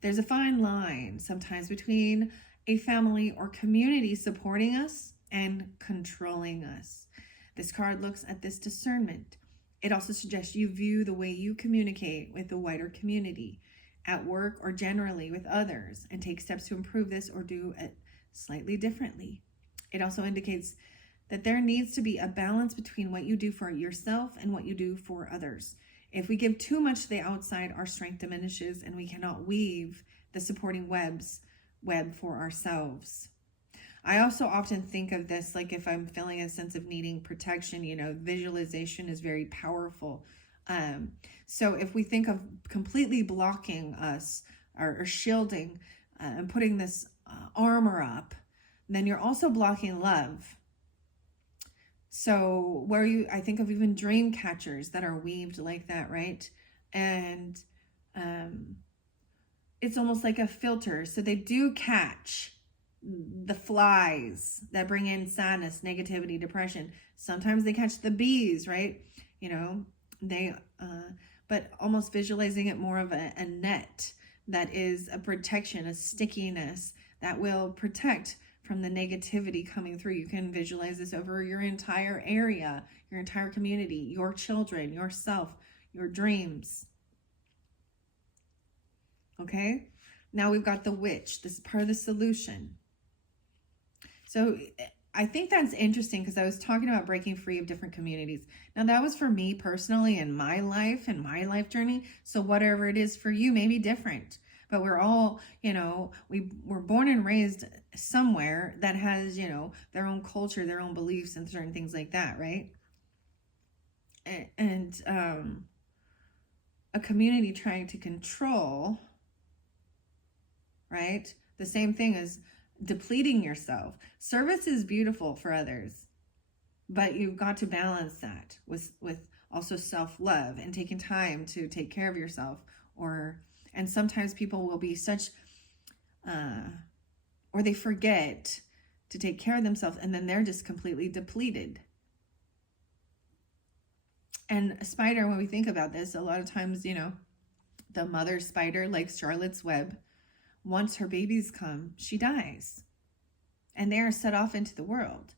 There's a fine line sometimes between a family or community supporting us and controlling us. This card looks at this discernment. It also suggests you view the way you communicate with the wider community, at work or generally with others, and take steps to improve this or do it slightly differently. It also indicates that there needs to be a balance between what you do for yourself and what you do for others. If we give too much to the outside, our strength diminishes and we cannot weave the supporting web for ourselves. I also often think of this like if I'm feeling a sense of needing protection, visualization is very powerful. So if we think of completely blocking us or shielding and putting this armor up, then you're also blocking love. So I think of even dream catchers that are weaved like that, right? And it's almost like a filter. So they do catch the flies that bring in sadness, negativity, depression. Sometimes they catch the bees, right? But almost visualizing it more of a net that is a protection, a stickiness that will protect from the negativity coming through. You can visualize this over your entire area, your entire community, your children, yourself, your dreams. Okay. Now we've got the witch. This is part of the solution. So I think that's interesting because I was talking about breaking free of different communities. Now that was for me personally in my life and my life journey. So whatever it is for you may be different. But we're all, we were born and raised somewhere that has, their own culture, their own beliefs and certain things like that, right? And a community trying to control, right? The same thing as depleting yourself. Service is beautiful for others, but you've got to balance that with also self-love and taking time to take care of yourself. And sometimes people will be such or they forget to take care of themselves, and then they're just completely depleted. And a spider, when we think about this, a lot of times, the mother spider, like Charlotte's Web, once her babies come, she dies. And they are set off into the world.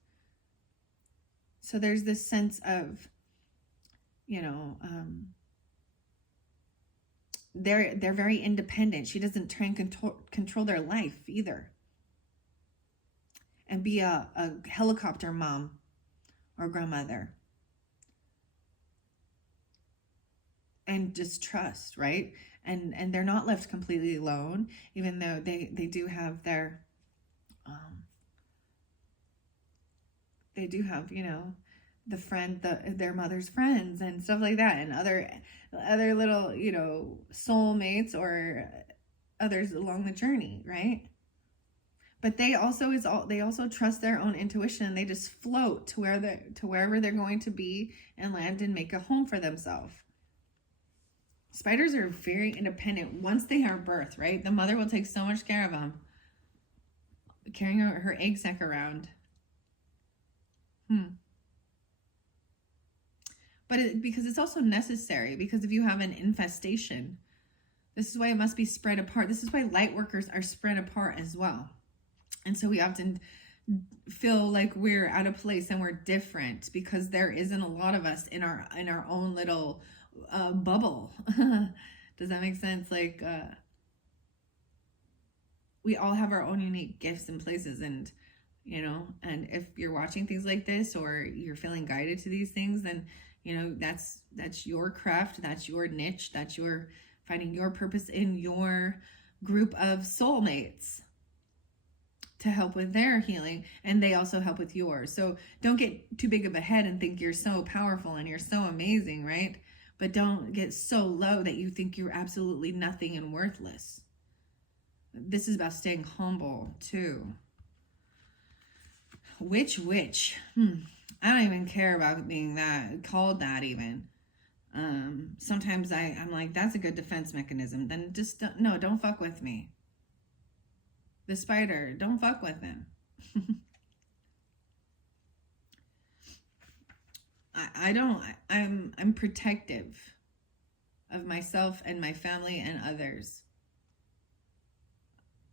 So there's this sense of, they're very independent. She doesn't try and control their life either. And be a helicopter mom or grandmother. And just trust, right? And they're not left completely alone, even though they do have their they do have, the friend, their mother's friends and stuff like that, and other little, soulmates or others along the journey, right? But they also trust their own intuition, and they just float to wherever they're going to be and land and make a home for themselves. Spiders are very independent once they are birthed, right? The mother will take so much care of them, carrying her egg sac around. But because it's also necessary, because if you have an infestation, this is why it must be spread apart. This is why light workers are spread apart as well. And so we often feel like we're out of place and we're different because there isn't a lot of us in our own little bubble. Does that make sense? Like we all have our own unique gifts and places, and and if you're watching things like this or you're feeling guided to these things, then that's your craft, that's your niche, that's your finding your purpose in your group of soulmates to help with their healing, and they also help with yours. So don't get too big of a head and think you're so powerful and you're so amazing, right? But don't get so low that you think you're absolutely nothing and worthless. This is about staying humble too. Witch. I don't even care about being called that even. Sometimes I'm like, that's a good defense mechanism. Then just don't fuck with me. The spider, don't fuck with him. I'm protective of myself and my family and others.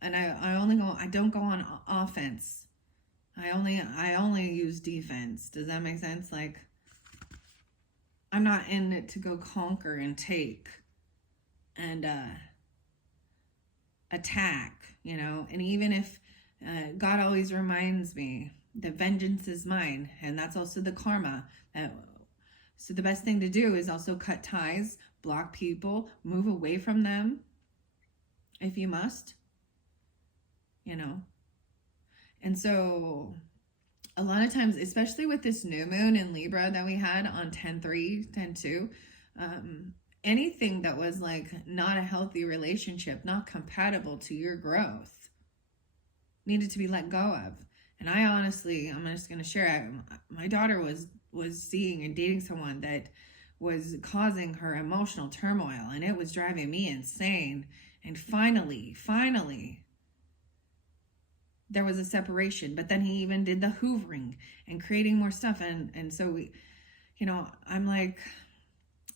And I don't go on offense. I only use defense. Does that make sense? Like, I'm not in it to go conquer and take and attack, and even if God always reminds me that vengeance is mine, and that's also the karma. So the best thing to do is also cut ties, block people, move away from them if you must, And so a lot of times, especially with this new moon in Libra that we had on 10/3, 10/2, anything that was like not a healthy relationship, not compatible to your growth, needed to be let go of. And I'm just going to share, my daughter was seeing and dating someone that was causing her emotional turmoil, and it was driving me insane. And finally, there was a separation, but then he even did the hoovering and creating more stuff. And so we, I'm like,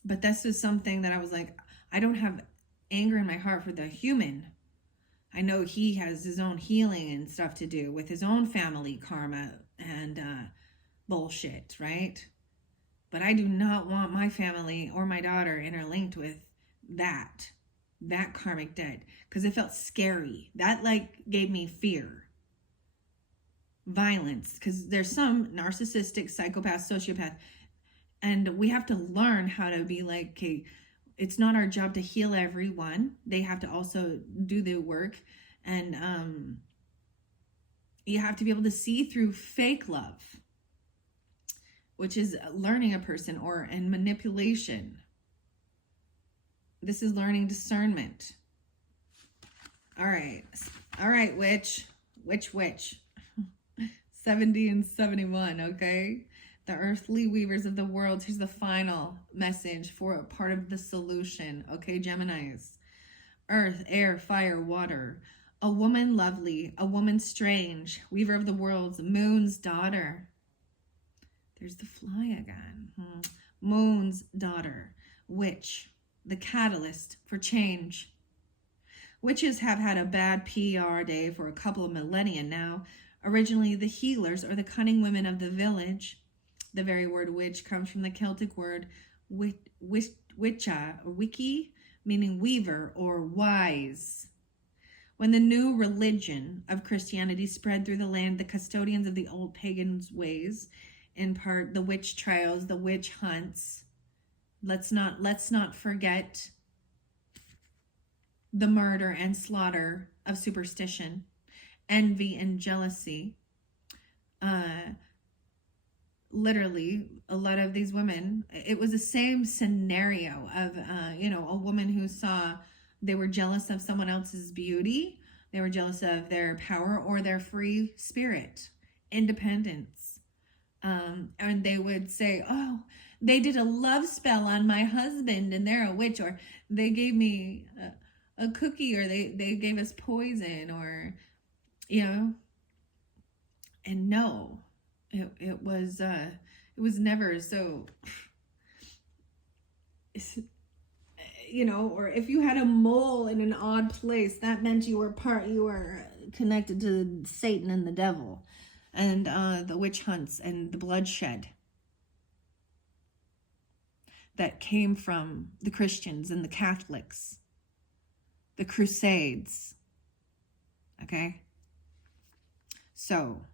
but this is something that I was like, I don't have anger in my heart for the human. I know he has his own healing and stuff to do with his own family karma and bullshit, right? But I do not want my family or my daughter interlinked with that. that karmic debt, because it felt scary. That like gave me fear. Violence, because there's some narcissistic, psychopath, sociopath, and we have to learn how to be like, okay, it's not our job to heal everyone. They have to also do the work, and you have to be able to see through fake love, which is learning a person, or and manipulation. This is learning discernment. All right, witch. 70 and 71, okay? The earthly weavers of the world. Here's the final message for a part of the solution, okay, Geminis? Earth, air, fire, water. A woman lovely, a woman strange, weaver of the worlds, moon's daughter. There's the fly again. Moon's daughter, witch, the catalyst for change. Witches have had a bad PR day for a couple of millennia now. Originally, the healers, or the cunning women of the village. The very word witch comes from the Celtic word witcha, or wiki, meaning weaver or wise. When the new religion of Christianity spread through the land, the custodians of the old pagans' ways, in part the witch trials, the witch hunts. Let's not forget the murder and slaughter of superstition, envy and jealousy. Literally, a lot of these women, it was the same scenario of, a woman who saw they were jealous of someone else's beauty. They were jealous of their power or their free spirit, independence. And they would say, oh, they did a love spell on my husband and they're a witch, or they gave me a cookie, or they gave us poison, or, and no, it was never so, or if you had a mole in an odd place, that meant you were connected to Satan and the devil, and the witch hunts and the bloodshed that came from the Christians and the Catholics, the Crusades. Okay? So,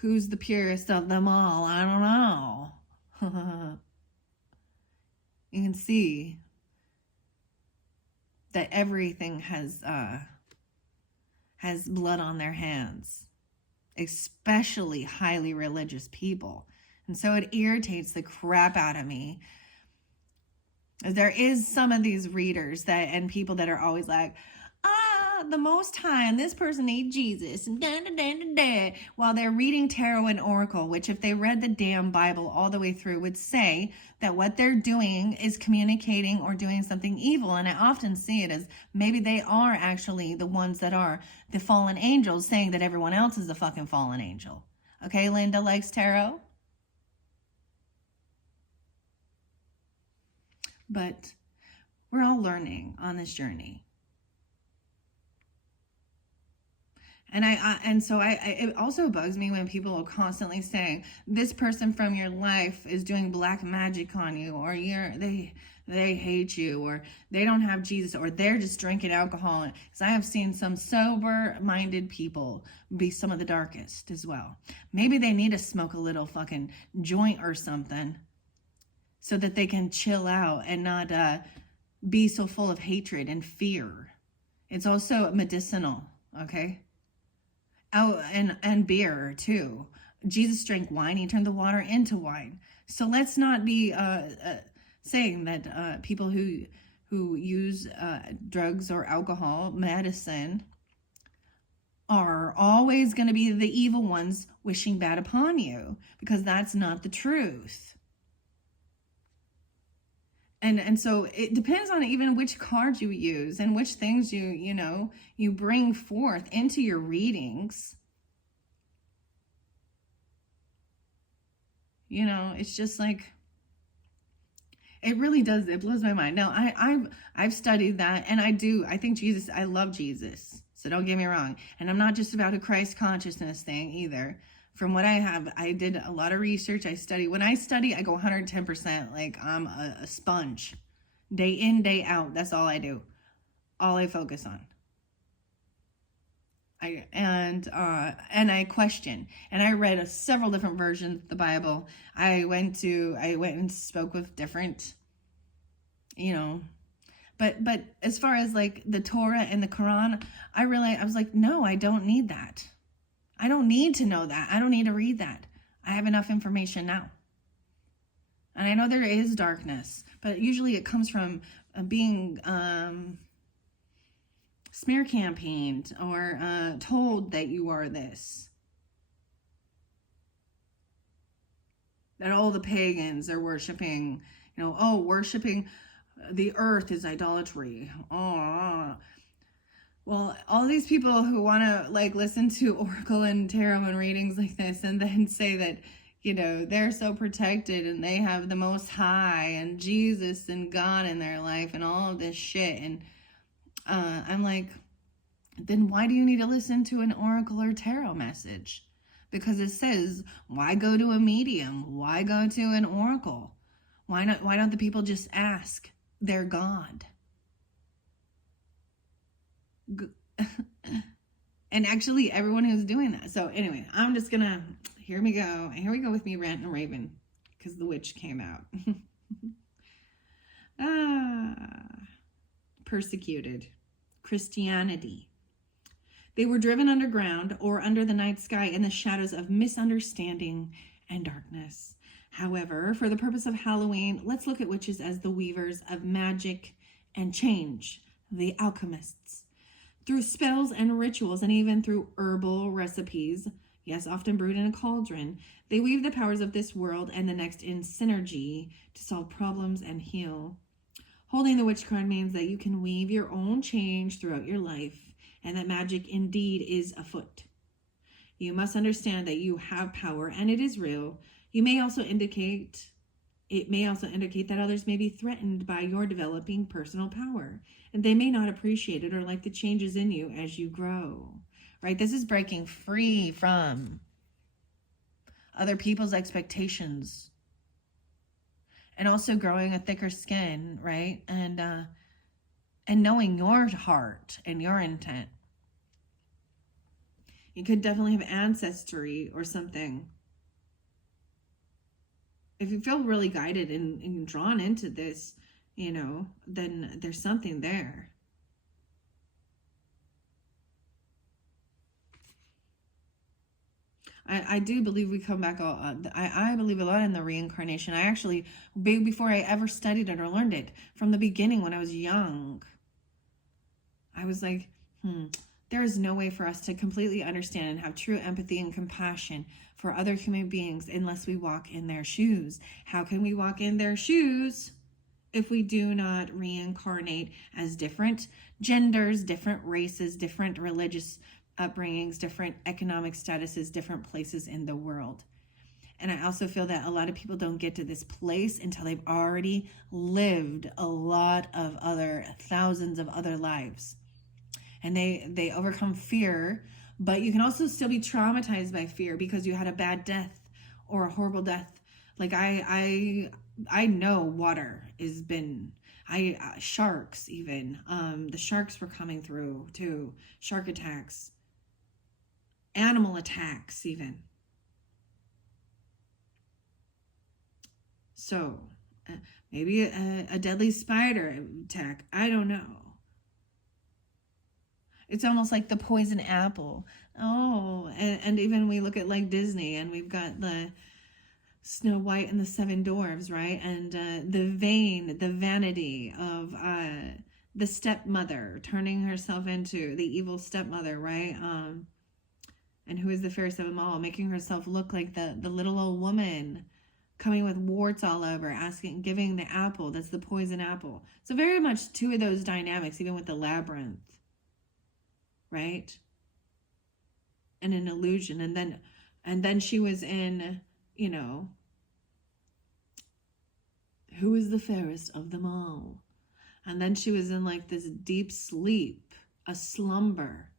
who's the purest of them all? I don't know. You can see that everything has blood on their hands, especially highly religious people. And so it irritates the crap out of me. There is some of these readers and people that are always like, the Most High and this person needs Jesus, and while they're reading tarot and oracle, which if they read the damn Bible all the way through would say that what they're doing is communicating or doing something evil. And I often see it as maybe they are actually the ones that are the fallen angels, saying that everyone else is a fucking fallen angel. Okay, Linda likes tarot. But we're all learning on this journey. And so it also bugs me when people are constantly saying this person from your life is doing black magic on you, or they hate you, or they don't have Jesus, or they're just drinking alcohol. Because I have seen some sober-minded people be some of the darkest as well. Maybe they need to smoke a little fucking joint or something so that they can chill out and not be so full of hatred and fear. It's also medicinal, okay? Oh, and beer too. Jesus drank wine. He turned the water into wine. So let's not be saying that people who use drugs or alcohol, medicine, are always going to be the evil ones wishing bad upon you, because that's not the truth. And so it depends on even which cards you use and which things you bring forth into your readings. It's just like, it really does. It blows my mind. Now, I've studied that, and I think Jesus, I love Jesus. So don't get me wrong. And I'm not just about a Christ consciousness thing either. From what I did a lot of research. When I study, I go 110%. Like I'm a sponge. Day in, day out. That's all I do. All I focus on. And I question, and I read several different versions of the Bible. I went and spoke with different, but as far as like the Torah and the Quran, I was like, no, I don't need that. I don't need to know that. I don't need to read that. I have enough information now. And I know there is darkness, but usually it comes from being smear campaigned or told that you are this. That all the pagans are worshiping, worshiping the earth is idolatry. Oh, well, all these people who want to like listen to oracle and tarot and readings like this and then say that, they're so protected and they have the Most High and Jesus and God in their life and all of this shit. And I'm like, then why do you need to listen to an oracle or tarot message? Because it says, why go to a medium? Why go to an oracle? Why don't the people just ask their God? And actually everyone who's doing that. So anyway, I'm just gonna, here we go with me ranting and raving because the witch came out. Persecuted. Christianity. They were driven underground or under the night sky in the shadows of misunderstanding and darkness. However, for the purpose of Halloween, let's look at witches as the weavers of magic and change, the alchemists. Through spells and rituals, and even through herbal recipes, yes, often brewed in a cauldron, they weave the powers of this world and the next in synergy to solve problems and heal. Holding the witch card means that you can weave your own change throughout your life, and that magic indeed is afoot. You must understand that you have power, and it is real. It may also indicate that others may be threatened by your developing personal power, and they may not appreciate it or like the changes in you as you grow. Right? This is breaking free from other people's expectations, and also growing a thicker skin, right? And knowing your heart and your intent. You could definitely have ancestry or something. If you feel really guided and drawn into this, then there's something there. I do believe we come back. I believe a lot in the reincarnation. I actually, before I ever studied it or learned it, from the beginning when I was young, I was like, there is no way for us to completely understand and have true empathy and compassion for other human beings unless we walk in their shoes. How can we walk in their shoes if we do not reincarnate as different genders, different races, different religious upbringings, different economic statuses, different places in the world? And I also feel that a lot of people don't get to this place until they've already lived a lot of thousands of other lives. And they overcome fear, but you can also still be traumatized by fear because you had a bad death or a horrible death. Like I know water has been, sharks even, the sharks were coming through too, shark attacks, animal attacks even. So maybe a deadly spider attack, I don't know. It's almost like the poison apple. Oh, and even we look at like Disney and we've got the Snow White and the Seven Dwarves, right? And the vanity of the stepmother turning herself into the evil stepmother, right? And who is the fairest of them all, making herself look like the little old woman coming with warts all over, giving the apple, that's the poison apple. So very much two of those dynamics, even with the labyrinth. Right? And an illusion. And then she was in, who is the fairest of them all? And then she was in like this deep sleep, a slumber.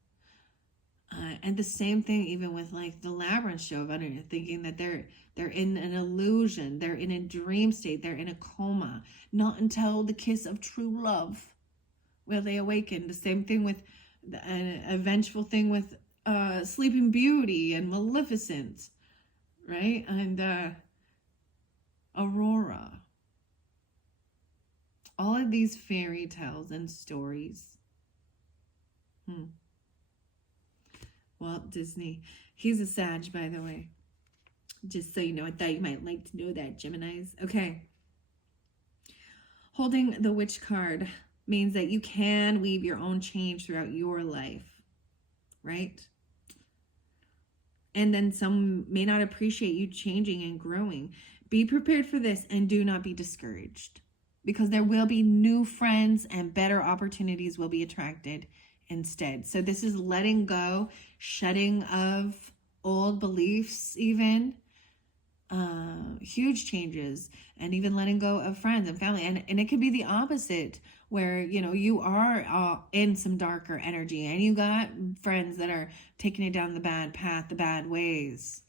And the same thing even with like the Labyrinth show of Under, thinking that they're in an illusion, they're in a dream state, they're in a coma. Not until the kiss of true love will they awaken. The same thing with a vengeful thing with Sleeping Beauty and Maleficent, right? And Aurora. All of these fairy tales and stories. Walt Disney. He's a Sag, by the way. Just so you know, I thought you might like to know that, Geminis. Okay. Holding the Witch card means that you can weave your own change throughout your life, right? And then some may not appreciate you changing and growing. Be prepared for this and do not be discouraged, because there will be new friends and better opportunities will be attracted instead. So this is letting go, shedding of old beliefs, even huge changes, and even letting go of friends and family. And it could be the opposite, where you are in some darker energy and you got friends that are taking you down the bad path, the bad ways,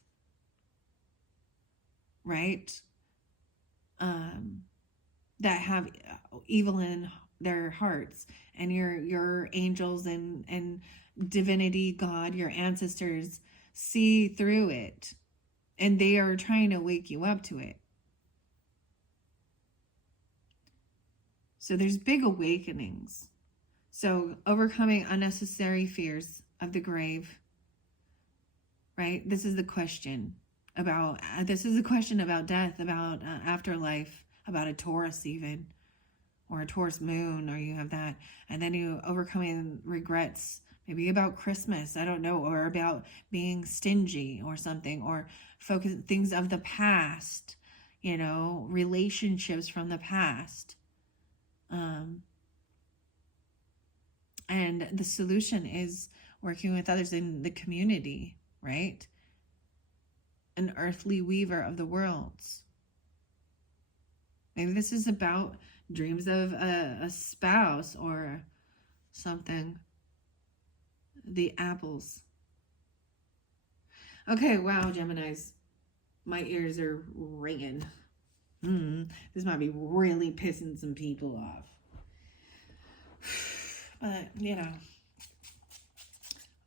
right? That have evil in their hearts, and your angels and divinity, God, your ancestors see through it, and they are trying to wake you up to it. So there's big awakenings. So overcoming unnecessary fears of the grave, right? This is the question about death, about afterlife, about a Taurus even, or a Taurus moon, or you have that. And then you overcoming regrets, maybe about Christmas, I don't know, or about being stingy or something, or focus things of the past, relationships from the past. And the solution is working with others in the community, right? An earthly weaver of the worlds. Maybe this is about dreams of a spouse or something. The apples. Okay, wow, Geminis. My ears are ringing. This might be really pissing some people off. But,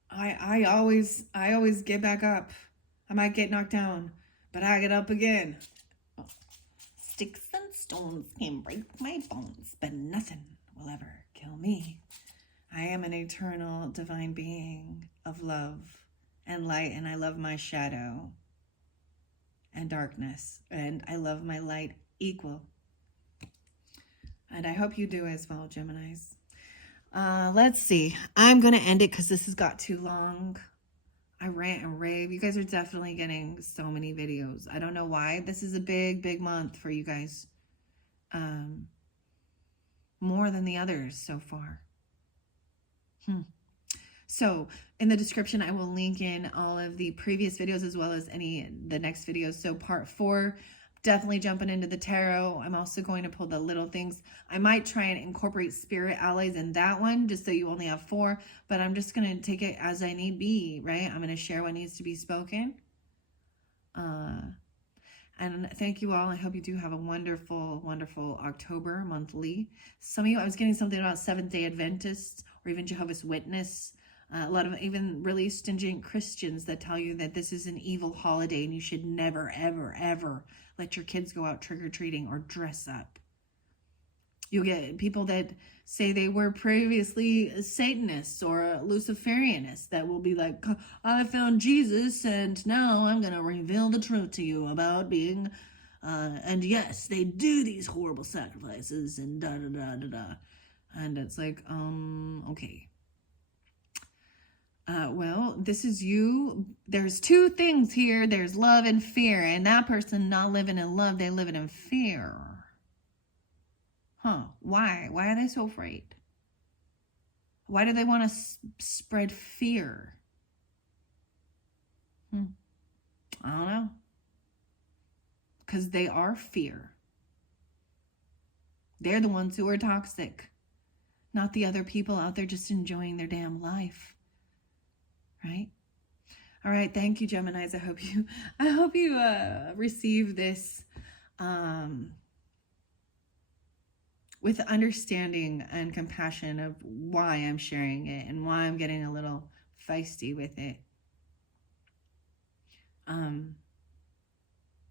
I always get back up. I might get knocked down, but I get up again. Sticks and stones can break my bones, but nothing will ever kill me. I am an eternal divine being of love and light, and I love my shadow and darkness, and I love my light equal. And I hope you do as well, Geminis. Let's see. I'm going to end it because this has got too long. I rant and rave. You guys are definitely getting so many videos. I don't know why. This is a big, big month for you guys. More than the others so far. So in the description, I will link in all of the previous videos as well as the next videos. So part 4, definitely jumping into the tarot. I'm also going to pull the little things. I might try and incorporate spirit allies in that one, just so you only have 4, but I'm just going to take it as I need be, right? I'm going to share what needs to be spoken. And thank you all. I hope you do have a wonderful, wonderful October monthly. Some of you, I was getting something about Seventh-day Adventists or even Jehovah's Witness. A lot of even really stringent Christians that tell you that this is an evil holiday and you should never, ever, ever let your kids go out trick-or-treating or dress up. You'll get people that say they were previously Satanists or Luciferianists that will be like, I found Jesus and now I'm going to reveal the truth to you about being, and yes, they do these horrible sacrifices and da-da-da-da-da. And it's like, okay. Well, this is you. There's 2 things here. There's love and fear. And that person not living in love, they living in fear. Why? Why are they so afraid? Why do they want to spread fear? I don't know. Because they are fear. They're the ones who are toxic. Not the other people out there just enjoying their damn life. right? All right, thank you, Geminis. I hope you receive this with understanding and compassion of why I'm sharing it and why I'm getting a little feisty with it.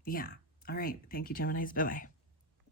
Yeah. All right. Thank you, Geminis. Bye-bye.